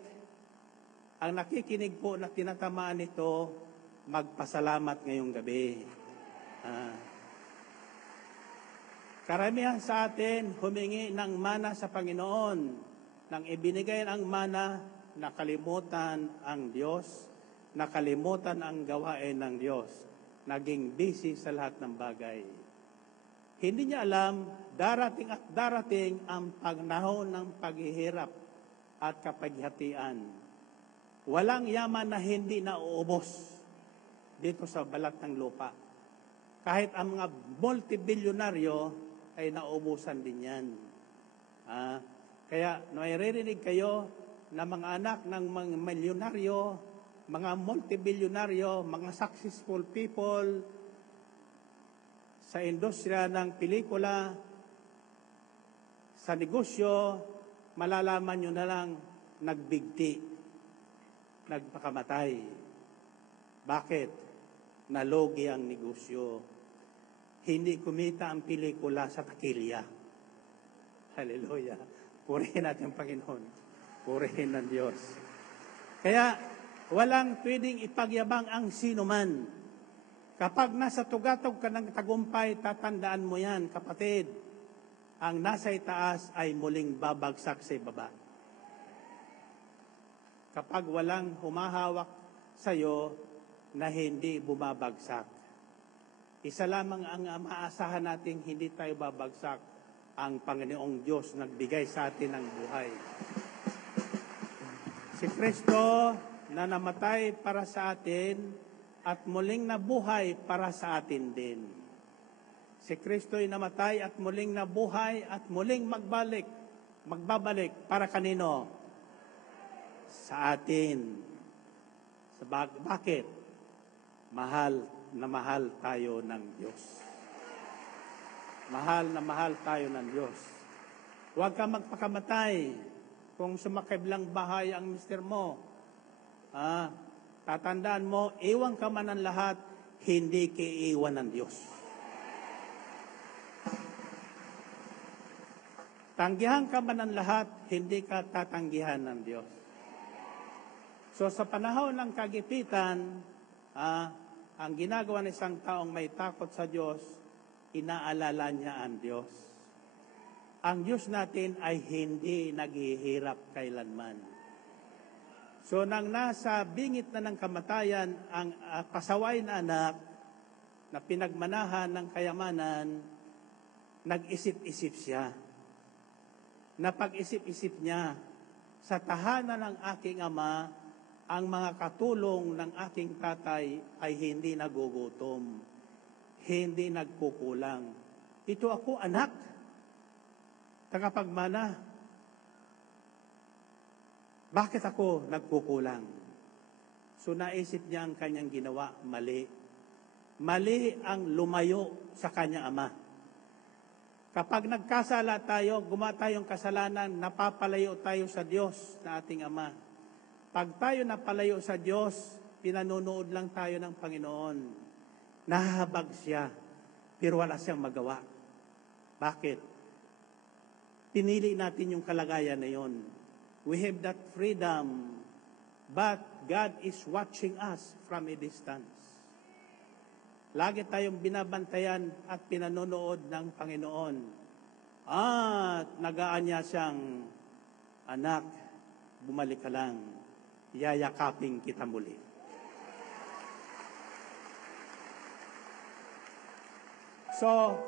ang nakikinig po na tinatamaan nito, magpasalamat ngayong gabi. Karamihan sa atin humingi ng mana sa Panginoon. Nang ibinigay ang mana, nakalimutan ang Diyos, nakalimutan ang gawain ng Diyos, naging busy sa lahat ng bagay. Hindi niya alam, darating at darating ang panahon ng paghihirap at kapaghihatian. Walang yaman na hindi nauubos dito sa balat ng lupa. Kahit ang mga multibilyonaryo ay nauubusan din yan. Kaya naririnig kayo na mga anak ng mga milyonaryo, mga multibilyonaryo, mga successful people sa industriya ng pelikula, sa negosyo, malalaman nyo na lang nagbigti, nagpakamatay. Bakit? Nalogi ang negosyo. Hindi kumita ang pelikula sa takilya. Hallelujah. Purihin natin ang Panginoon. Purihin ng Diyos. Kaya, walang pwedeng ipagyabang ang sino man. Kapag nasa tugatog ka ng tagumpay, tatandaan mo yan, kapatid. Ang nasa itaas ay muling babagsak sa ibaba. Kapag walang humahawak sa iyo na hindi bumabagsak. Isa lamang ang maasahan natin hindi tayo babagsak, ang Panginoong Diyos nagbigay sa atin ng buhay. Si Kristo na namatay para sa atin at muling nabuhay para sa atin din. Si Kristo'y namatay at muling nabuhay at muling magbabalik para kanino? Sa atin. Bakit? Mahal na mahal tayo ng Diyos. Mahal na mahal tayo ng Diyos. Huwag ka magpakamatay kung sumakiblang bahay ang mister mo. Tatandaan mo, iwan ka man ng lahat, hindi kiiwan ng Diyos. Tanggihan ka man ng lahat, hindi ka tatanggihan ng Diyos. So sa panahon ng kagipitan, ang ginagawa ng isang taong may takot sa Diyos, inaalala niya ang Diyos. Ang Diyos natin ay hindi naghihirap kailanman. So nang nasa bingit na ng kamatayan ang pasaway na anak na pinagmanahan ng kayamanan, nag-isip-isip siya. Napag-isip-isip niya, sa tahanan ng aking ama, ang mga katulong ng aking tatay ay hindi nagugutom, hindi nagkukulang. Ito ako, anak, tagapagmana. Bakit ako nagkukulang? So naisip niya ang kanyang ginawa, mali. mali ang lumayo sa kanyang ama. Kapag nagkasala tayo, gumawa tayong kasalanan, napapalayo tayo sa Diyos na ating Ama. Pag tayo napalayo sa Diyos, pinanunood lang tayo ng Panginoon. Nahahabag siya, pero wala siyang magawa. Bakit? Pinili natin yung kalagayan na yon. We have that freedom, but God is watching us from a distance. Lagi tayong binabantayan at pinanonood ng Panginoon. At nagaan niya siyang, anak, bumalik ka lang, yayakapin kita muli. So,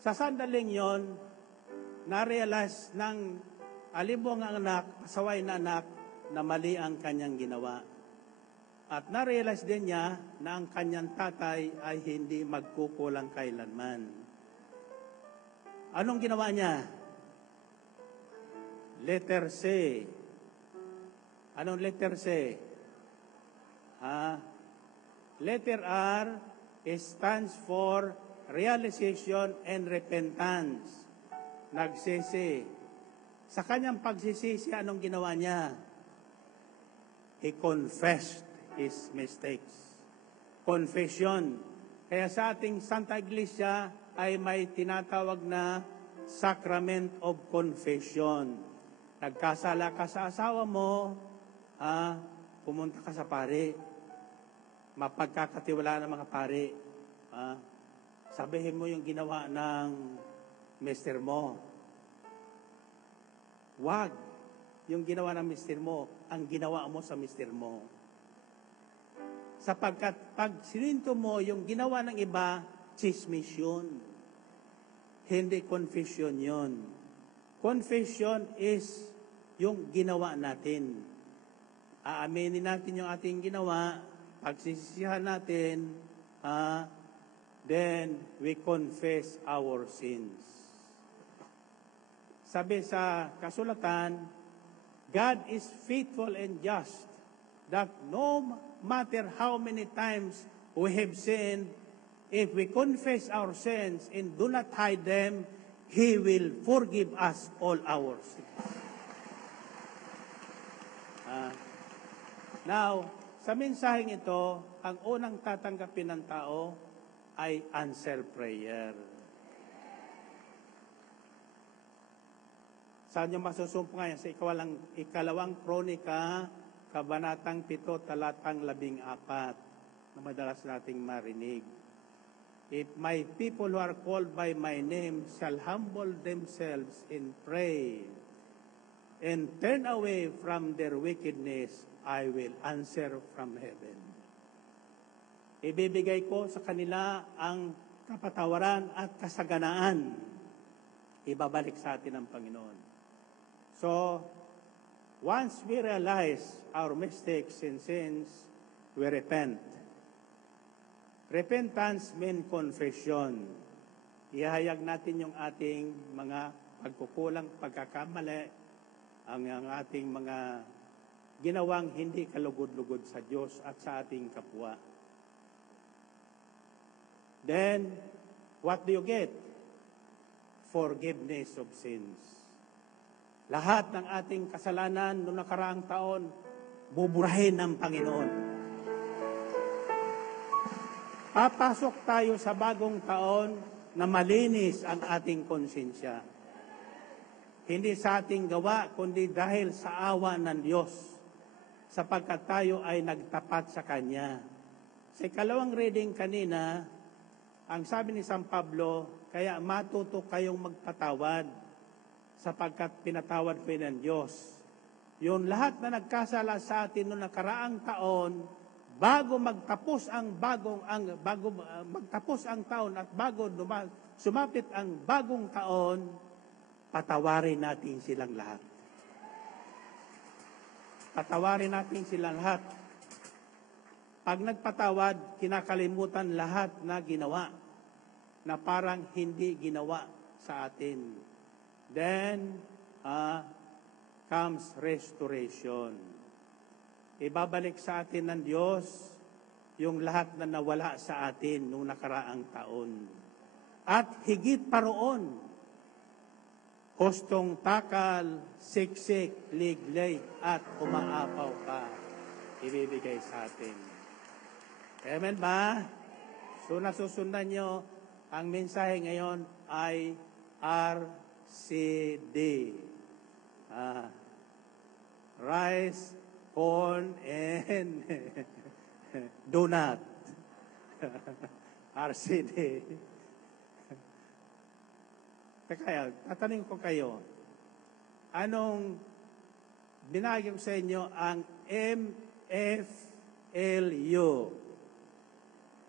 sa sandaling yon, na-realize ng alibong ang anak, pasaway na anak, na mali ang kanyang ginawa. At na-realize din niya na ang kanyang tatay ay hindi magkukulang kailanman. Anong ginawa niya? Letter C. Anong letter C? Letter R stands for realization and repentance. Nagsisi. Sa kanyang pagsisisi, anong ginawa niya? He confessed his mistakes. Confession. Kaya sa ating Santa Iglesia ay may tinatawag na Sacrament of Confession. Nagkasala ka sa asawa mo, pumunta ka sa pare. Mapagkakatiwala ng mga pare. Sabihin mo yung ginawa ng mister mo. Wag yung ginawa ng mister mo, ang ginawa mo sa mister mo. Sapagkat pag sininto mo yung ginawa ng iba, chismis yun. Hindi confession yun. Confession is yung ginawa natin. Aaminin natin yung ating ginawa, pagsisisihan natin, then we confess our sins. Sabi sa kasulatan, God is faithful and just, that no matter how many times we have sinned, if we confess our sins and do not hide them, He will forgive us all our sins. Now, sa mensaheng ito, ang unang tatanggapin ng tao ay answer prayer. Saan nyo masusumpo ngayon? Sa ikalawang kronika, Kabanatang 7, talatang 14, na madalas nating marinig. If my people who are called by my name shall humble themselves and pray and turn away from their wickedness, I will answer from heaven. Ibibigay ko sa kanila ang kapatawaran at kasaganaan. Ibabalik sa atin ng Panginoon. So, once we realize our mistakes and sins, we repent. Repentance means confession. Ihayag natin yung ating mga pagkukulang, pagkakamali, ang ating mga ginawang hindi kalugod-lugod sa Diyos at sa ating kapwa. Then, what do you get? Forgiveness of sins. Lahat ng ating kasalanan noong nakaraang taon, buburahin ng Panginoon. Papasok tayo sa bagong taon na malinis ang ating konsensya. Hindi sa ating gawa, kundi dahil sa awa ng Diyos, sapagkat tayo ay nagtapat sa Kanya. Sa ikalawang reading kanina, ang sabi ni San Pablo, kaya matuto kayong magpatawad, sapagkat pinatawad ko ng Diyos. Yung lahat na nagkasala sa atin noong nakaraang taon, bago magtapos ang taon at bago sumapit ang bagong taon, patawarin natin silang lahat. Patawarin natin silang lahat. Pag nagpatawad, kinakalimutan lahat na ginawa na parang hindi ginawa sa atin. Then, comes restoration. Ibabalik sa atin ng Diyos yung lahat na nawala sa atin nung nakaraang taon. At higit pa roon, hustong takal, siksik, liglig, at umaapaw pa, ibibigay sa atin. Amen ba? So nasusundan nyo, ang mensahe ngayon ay RCD. Rice, corn, and donut. RCD. Kaya, tatanungin ko kayo, anong binagi ko sa inyo ang MFLU?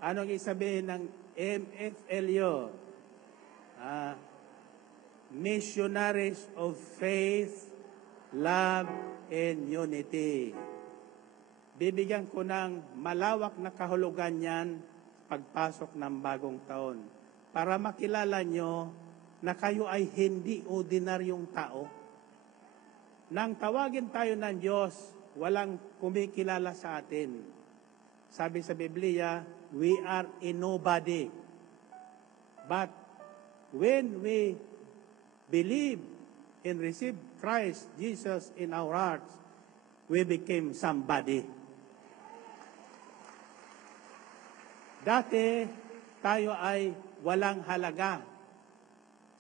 Anong isabihin ng MFLU? Missionaries of Faith, Love, and Unity. Bibigyan ko ng malawak na kahulugan yan pagpasok ng bagong taon para makilala nyo na kayo ay hindi ordinaryong tao. Nang tawagin tayo ng Diyos, walang kumikilala sa atin. Sabi sa Biblia, we are a nobody. But when we believe and receive Christ Jesus in our hearts, we became somebody. Dati, tayo ay walang halaga.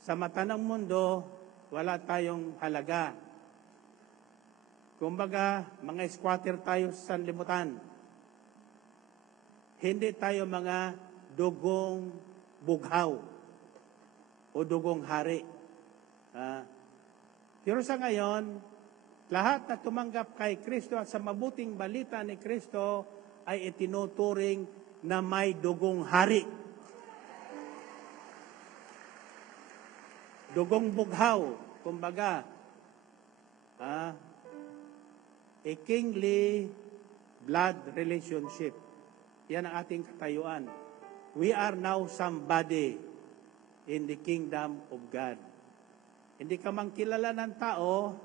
Sa mata ng mundo, wala tayong halaga. Kumbaga, mga squatter tayo sa sanlibutan. Hindi tayo mga dugong bughaw o dugong hari. Pero sa ngayon, lahat na tumanggap kay Kristo at sa mabuting balita ni Kristo ay itinuturing na may dugong hari. Dugong bughaw, kumbaga, a kingly blood relationship. Yan ang ating katayuan. We are now somebody in the kingdom of God. Hindi ka mang kilala ng tao,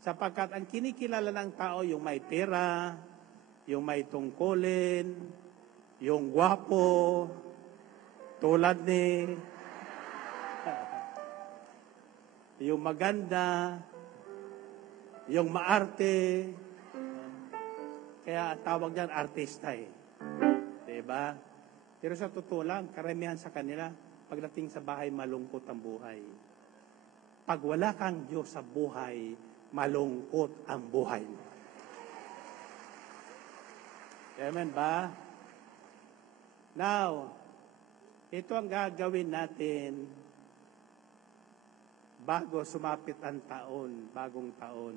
sapagkat ang kinikilala ng tao, yung may pera, yung may tungkulin, yung gwapo, tulad ni, yung maganda, yung maarte, kaya tawag niyan artista eh. Diba? Pero sa totoo lang, karamihan sa kanila, pagdating sa bahay, malungkot ang buhay. Pag wala kang Diyos sa buhay, malungkot ang buhay mo. Amen ba? Now, ito ang gagawin natin bago sumapit ang taon, bagong taon.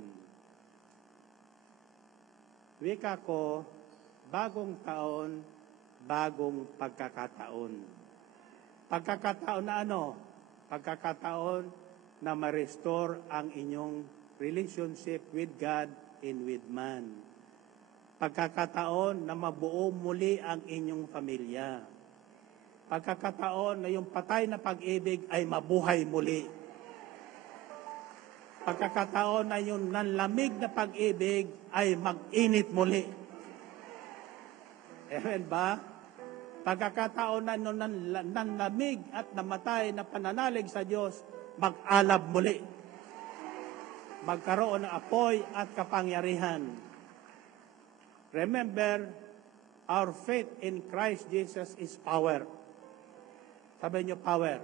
Wika ko, bagong taon, bagong pagkakataon. Pagkakataon na ano? Pagkakataon na ma-restore ang inyong relationship with God and with man. Pagkakataon na mabuo muli ang inyong pamilya. Pagkakataon na yung patay na pag-ibig ay mabuhay muli. Pagkakataon na yung nanlamig na pag-ibig ay mag-init muli. Amen ba? Pagkakataon na yung nanlamig at namatay na pananalig sa Diyos, mag-alab muli. Magkaroon ng apoy at kapangyarihan. Remember, our faith in Christ Jesus is power. Sabi niyo, power.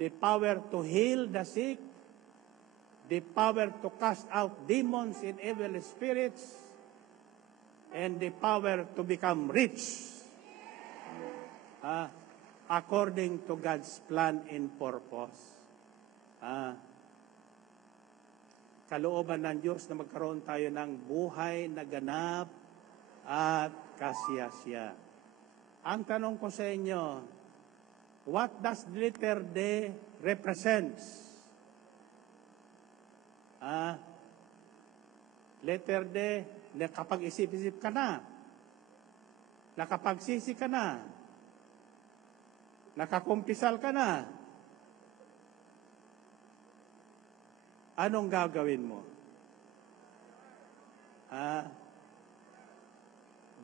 The power to heal the sick, the power to cast out demons and evil spirits, and the power to become rich according to God's plan and purpose. Kalooban ng Diyos na magkaroon tayo ng buhay na ganap at kasiyasiya. Ang tanong ko sa inyo, what does the letter D represents? Letter D, nakapag-isip-isip ka na. Nakapagsisi ka na. Nakakumpisal ka na. Anong gagawin mo?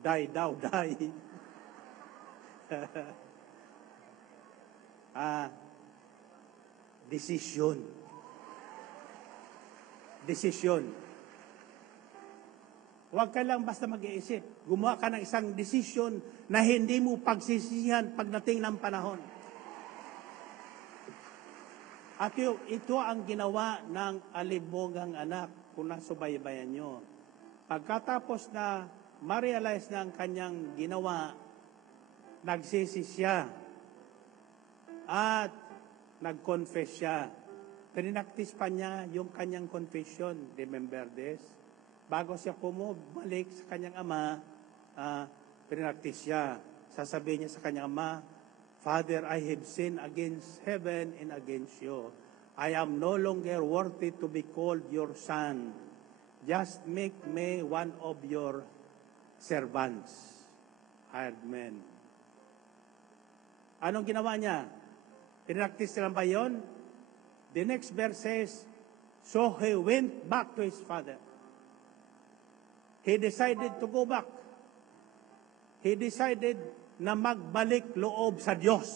Die daw, die. Desisyon. Desisyon. Huwag ka lang basta mag-iisip. Gumawa ka ng isang desisyon na hindi mo pagsisihan pagdating ng panahon. At ito ang ginawa ng alibogang anak kung nasubaybayan nyo. Pagkatapos na ma-realize na ang kanyang ginawa, nagsisi siya at nag-confess siya. Pinaktis pa niya yung kanyang confession. Remember this? Bago siya bumalik sa kanyang ama, pinaktis siya. Sasabihin niya sa kanyang ama, Father, I have sinned against heaven and against you. I am no longer worthy to be called your son. Just make me one of your servants, hired men. Anong ginawa niya? Pinaktis lang ba yun? The next verse says, so he went back to his father. He decided to go back. He decided na magbalik loob sa Diyos.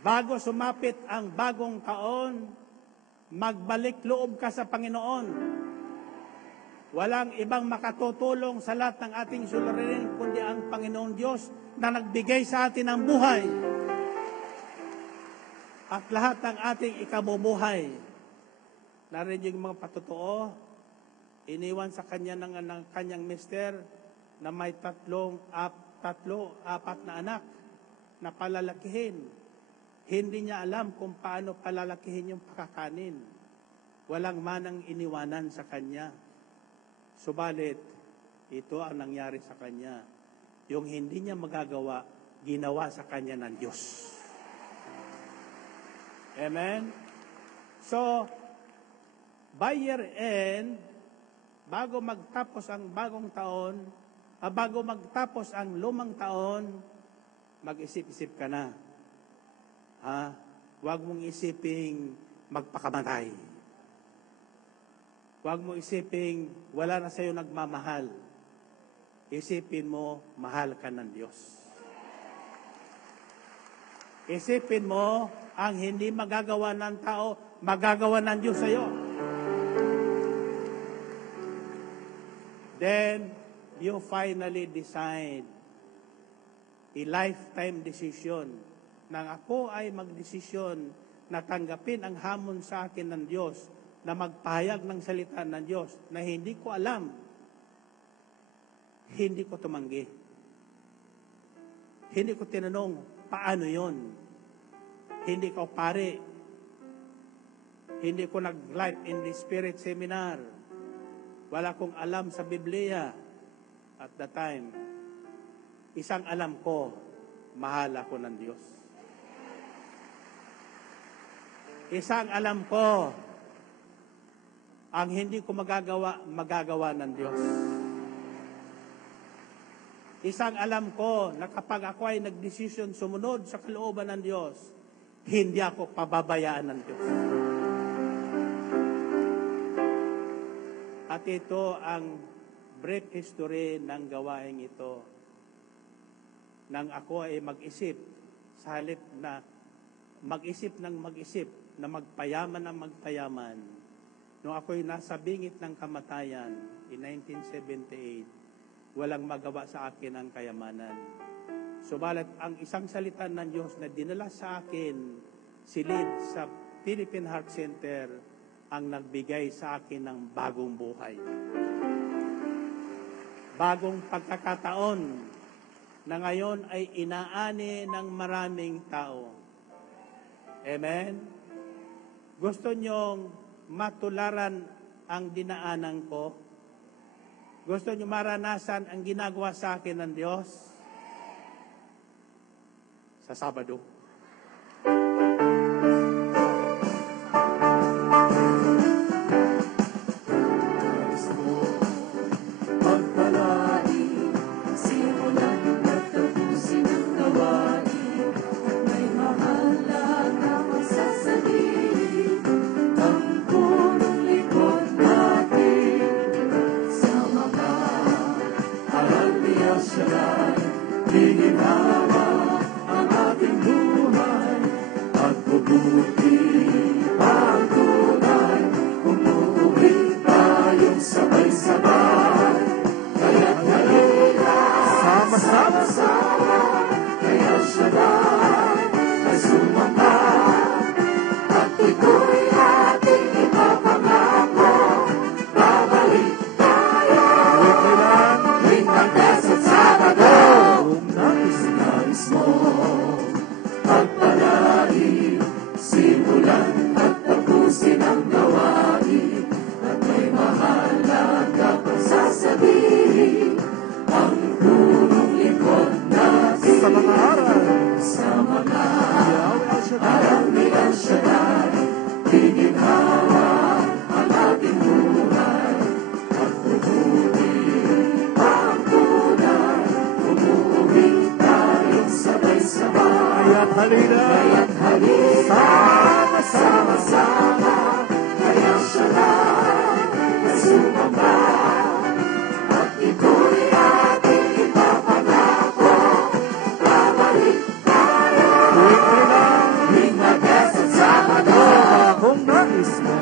Bago sumapit ang bagong taon, magbalik loob ka sa Panginoon. Walang ibang makatutulong sa lahat ng ating suliranin kundi ang Panginoon Diyos na nagbigay sa atin ng buhay. At lahat ng ating ikabubuhay. Narinig yung mga patotoo, iniwan sa kanya ng kanyang mister na may apat na anak na palalakihin. Hindi niya alam kung paano palalakihin yung pakakanin. Walang manang iniwanan sa kanya. Subalit, ito ang nangyari sa kanya. Yung hindi niya magagawa, ginawa sa kanya ng Diyos. Amen? So, by year end, bago magtapos ang bagong taon, bago magtapos ang lumang taon, mag-isip-isip ka na. Huwag mong isiping magpakamatay. Huwag mong isiping wala na sa'yo nagmamahal. Isipin mo, mahal ka ng Diyos. Isipin mo, ang hindi magagawa ng tao, magagawa ng Diyos sa'yo. Then, you finally decide a lifetime decision nang ako ay magdesisyon na tanggapin ang hamon sa akin ng Diyos, na magpahayag ng salita ng Diyos na hindi ko alam, hindi ko tumanggi. Hindi ko tinanong, paano yon? Hindi ko pare. Hindi ko nag-light in the Spirit seminar. Wala kong alam sa Biblia at the time. Isang alam ko, mahal ako ng Diyos. Isang alam ko, ang hindi ko magagawa ng Diyos. Isang alam ko na kapag ako ay nagdesisyon sumunod sa kalooban ng Diyos, hindi ako pababayaan ng Diyos. At ito ang brief history ng gawain ito. Nang ako ay mag-isip, sa halip na mag-isip na magpayaman ng magpayaman, nung ako'y nasa bingit ng kamatayan in 1978, walang magawa sa akin ang kayamanan. Subalit ang isang salita ng Diyos na dinala sa akin, silid sa Philippine Heart Center, ang nagbigay sa akin ng bagong buhay. Bagong pagkakataon na ngayon ay inaani ng maraming tao. Amen? Gusto nyong matularan ang dinaanan ko? Gusto nyo maranasan ang ginagawa sa akin ng Diyos? Sa Sabado. Pagpalain, simulan at tapusin ang gawain, at may mahala na magsasalin ang punong likod natin sa Pagpalain, simulan at tapusin ang gawain, at may mahalaga pang sasabihin ang punong likod natin. Sa mga aral, Sa mga Yahweh El Shaddai, aral ni El Shaddai, iginhawa ang ating buhay at bubuti ang tunay. Umuwi tayong sabay-sabay, kaya't halina, sama-sama kay El Shaddai na sumamba. At ito'y ating ipapangako, babalik tayo tuwing Martes at Sabado. kung nais mo,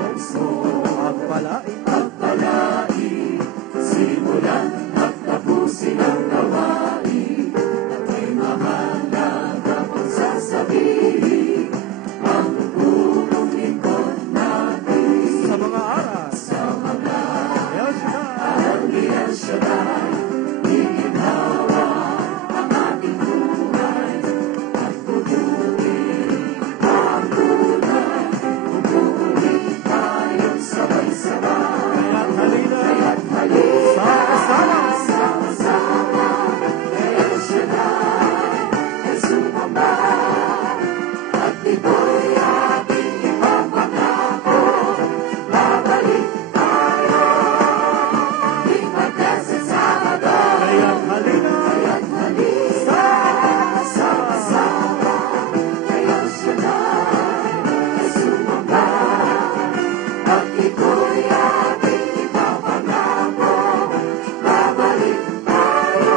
pagpalain, Pagpalain, simulan at tapusin ang gawain, at may mahalaga pang sasabihin ang punong likod natin. sa mga aral, Sa mga El Shaddai, aral ni El Shaddai, iginhawa ang ating buhay at bubuti ang tunay. Umuwi tayong sabay-sabay, kaya't halina, kaya't halina, sama-sama, sama-sama kay El Shaddai ay sumamba. At ito'y ating ipapangako, babalik tayo tuwing Martes at Sabado. kaya't halina, Kaya't halina, sama-sama kay El Shaddai ay sumamba. At ito'y ating ipapangako, babalik tayo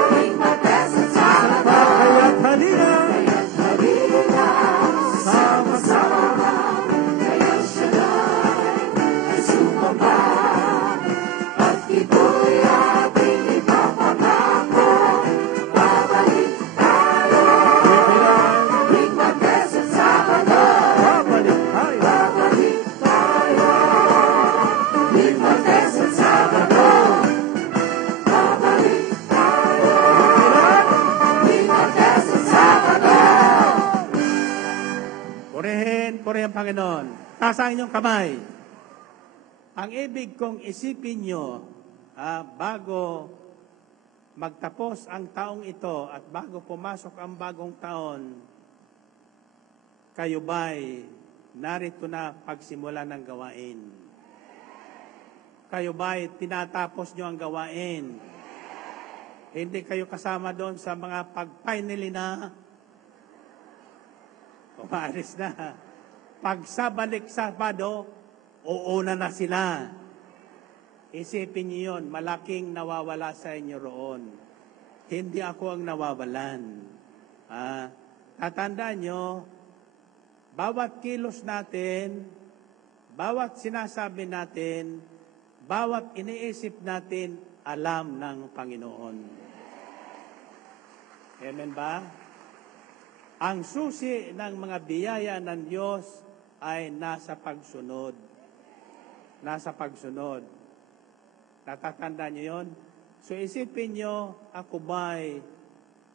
tuwing Martes at Sabado. kaya't halina, Kaya't halina, sama-sama kay El Shaddai ay sumamba. At ito'y ating ipapangako, babalik tayo tuwing Martes at Sabado. babalik tayo. Babalik tayo tuwing Martes at Sabado. Babalik tayo tuwing Martes at Sabado. Purihin ang Panginoon. Taas ang inyong kamay. Ang ibig kong isipin nyo, bago magtapos ang taong ito at bago pumasok ang bagong taon, kayo ba'y narito na pagsimula ng gawain? Kayo ba'y tinatapos nyo ang gawain? Hindi kayo kasama doon sa mga pag-finally na umalis na. Pag sabalik Sabado, uuna na sila. Isipin niyo yun, malaking nawawala sa inyo roon. Hindi ako ang nawawalan. Tatandaan nyo, bawat kilos natin, bawat sinasabi natin, bawat iniisip natin, alam ng Panginoon. Amen ba? Ang susi ng mga biyaya ng Diyos ay nasa pagsunod. Nasa pagsunod. Natatandaan niyo yun? So isipin niyo, ako ba'y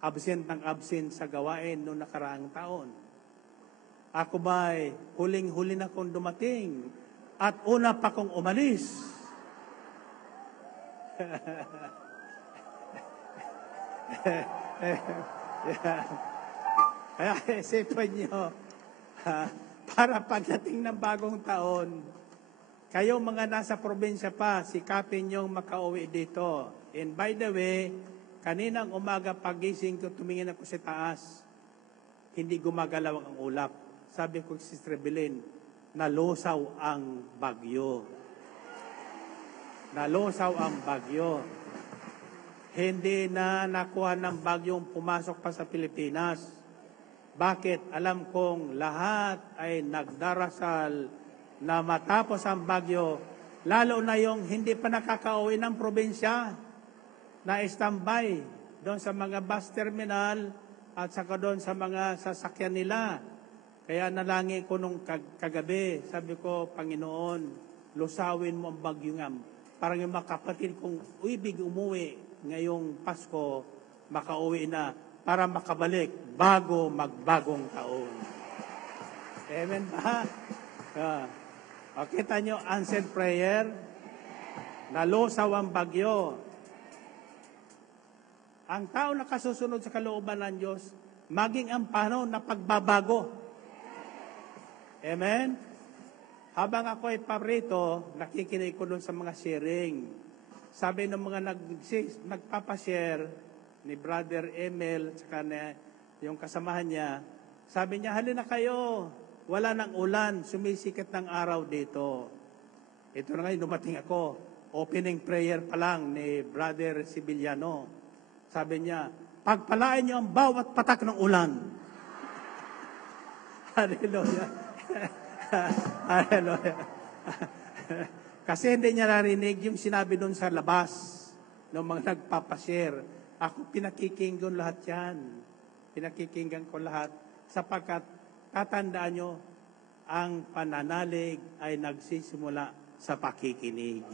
absent ng absent sa gawain noong nakaraang taon? Ako ba'y huling-huli na kong dumating at una pa kong umalis? Kaya isipin niyo, para pagdating ng bagong taon, kayo mga nasa probinsya pa, sikapin niyong makauwi dito. And by the way, kaninang umaga pagising ko, tumingin ako sa taas, hindi gumagalaw ang ulap. Sabi ko si Sister Belen, nalusaw ang bagyo. Nalusaw ang bagyo. Hindi na nakuha ng bagyong pumasok pa sa Pilipinas. Bakit? Alam kong lahat ay nagdarasal na matapos ang bagyo, lalo na yung hindi pa nakakauwi ng probinsya, na standby doon sa mga bus terminal at saka doon sa mga sasakyan nila. Kaya nalangin ko nung kagabi, sabi ko, Panginoon, lusawin mo ang bagyo nga. Parang yung mga kapatid kong ibig umuwi ngayong Pasko, makauwi na. para makabalik bago magbagong taon. Amen ba? Kita nyo, answered prayer, nalusaw ang bagyo. Ang tao na kasusunod sa kalooban ng Diyos, maging ang panahon na pagbabago. Amen? Habang ako ay paborito, nakikinig ko doon sa mga sharing. Sabi ng mga nagpapashare ni Brother Emil, saka yung kasamahan niya, sabi niya, halina kayo, wala nang ulan, sumisikat ng araw dito. Ito na ngayon, dumating ako, opening prayer pa lang ni Brother Sibiliano. Sabi niya, pagpalain niyo ang bawat patak ng ulan. Hallelujah. Hallelujah. Kasi hindi niya narinig yung sinabi doon sa labas ng mga nagpapashare. Ako pinakikinggan lahat yan. Pinakikinggan ko lahat sapagkat tatandaan nyo, ang pananalig ay nagsisimula sa pakikinig.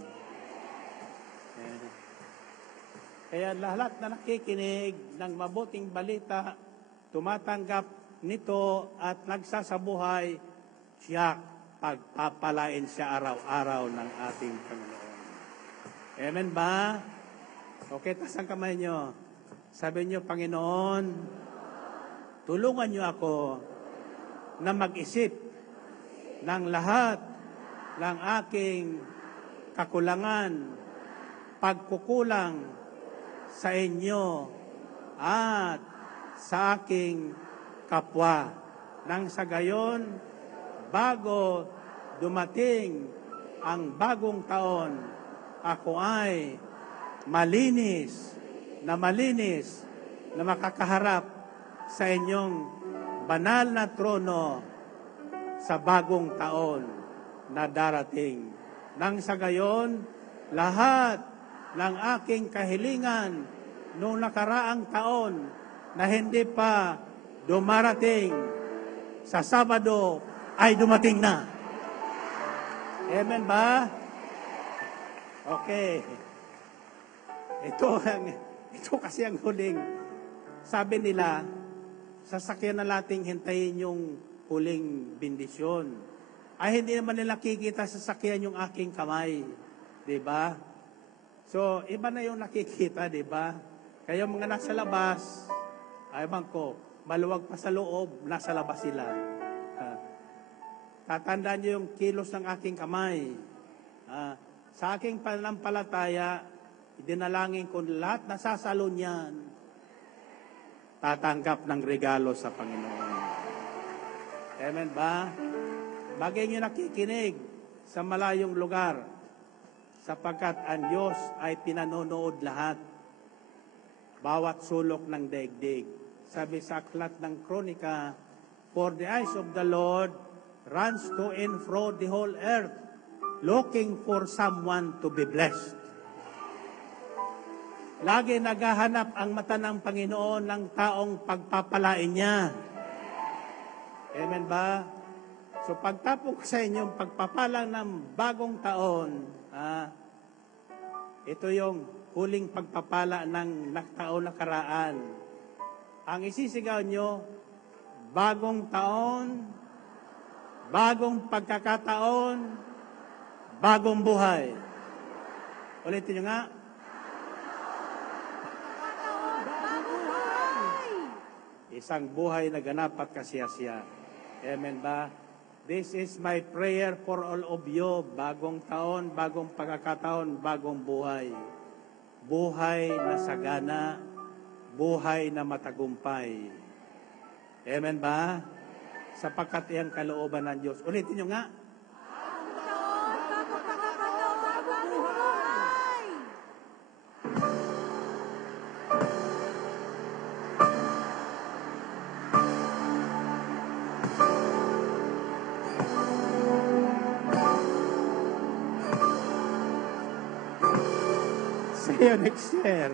Kaya lahat na nakikinig ng mabuting balita, tumatanggap nito at nagsasabuhay, siya pagpapalain siya araw-araw ng ating Panginoon. Amen ba? Okay, taas ang kamay nyo. Sabi nyo, Panginoon, tulungan nyo ako na mag-isip ng lahat ng aking kakulangan, pagkukulang sa inyo at sa aking kapwa. Nang sa gayon, bago dumating ang bagong taon, ako ay malinis na makakaharap sa inyong banal na trono sa bagong taon na darating. Nang sa gayon, lahat ng aking kahilingan noong nakaraang taon na hindi pa dumarating sa Sabado ay dumating na. Amen ba? Okay. Ito kasi ang huling. Sabi nila, sasakyan na nating hintayin yung huling bendisyon. Ay hindi naman nila kikita sasakyan yung aking kamay. Diba? So, iba na yung nakikita, diba? Kaya mga nasa labas, ay ko, maluwag pa sa loob, nasa labas sila. Tatandaan niyo yung kilos ng aking kamay. Sa aking pananampalataya, idinalangin ko lahat na sasalo niyan, tatanggap ng regalo sa Panginoon. Amen ba? Bagay niyo nakikinig sa malayong lugar, sapagkat ang Diyos ay pinanonood lahat, bawat sulok ng daigdig. Sabi sa aklat ng Kronika, for the eyes of the Lord runs to and fro the whole earth, looking for someone to be blessed. Lagi naghahanap ang mata ng Panginoon ng taong pagpapalain niya. Amen ba? So pagtapos sa inyong pagpapala ng bagong taon, ito yung huling pagpapala ng taon nakaraan. Ang isisigaw nyo, bagong taon, bagong pagkakataon, bagong buhay. Ulitin nyo nga. Isang buhay na ganap at kasiyasiya. Amen ba? This is my prayer for all of you. Bagong taon, bagong pagkakataon, bagong buhay. Buhay na sagana, buhay na matagumpay. Amen ba? Sapagkat iyang kalooban ng Diyos. Ulitin nyo nga. See you next year.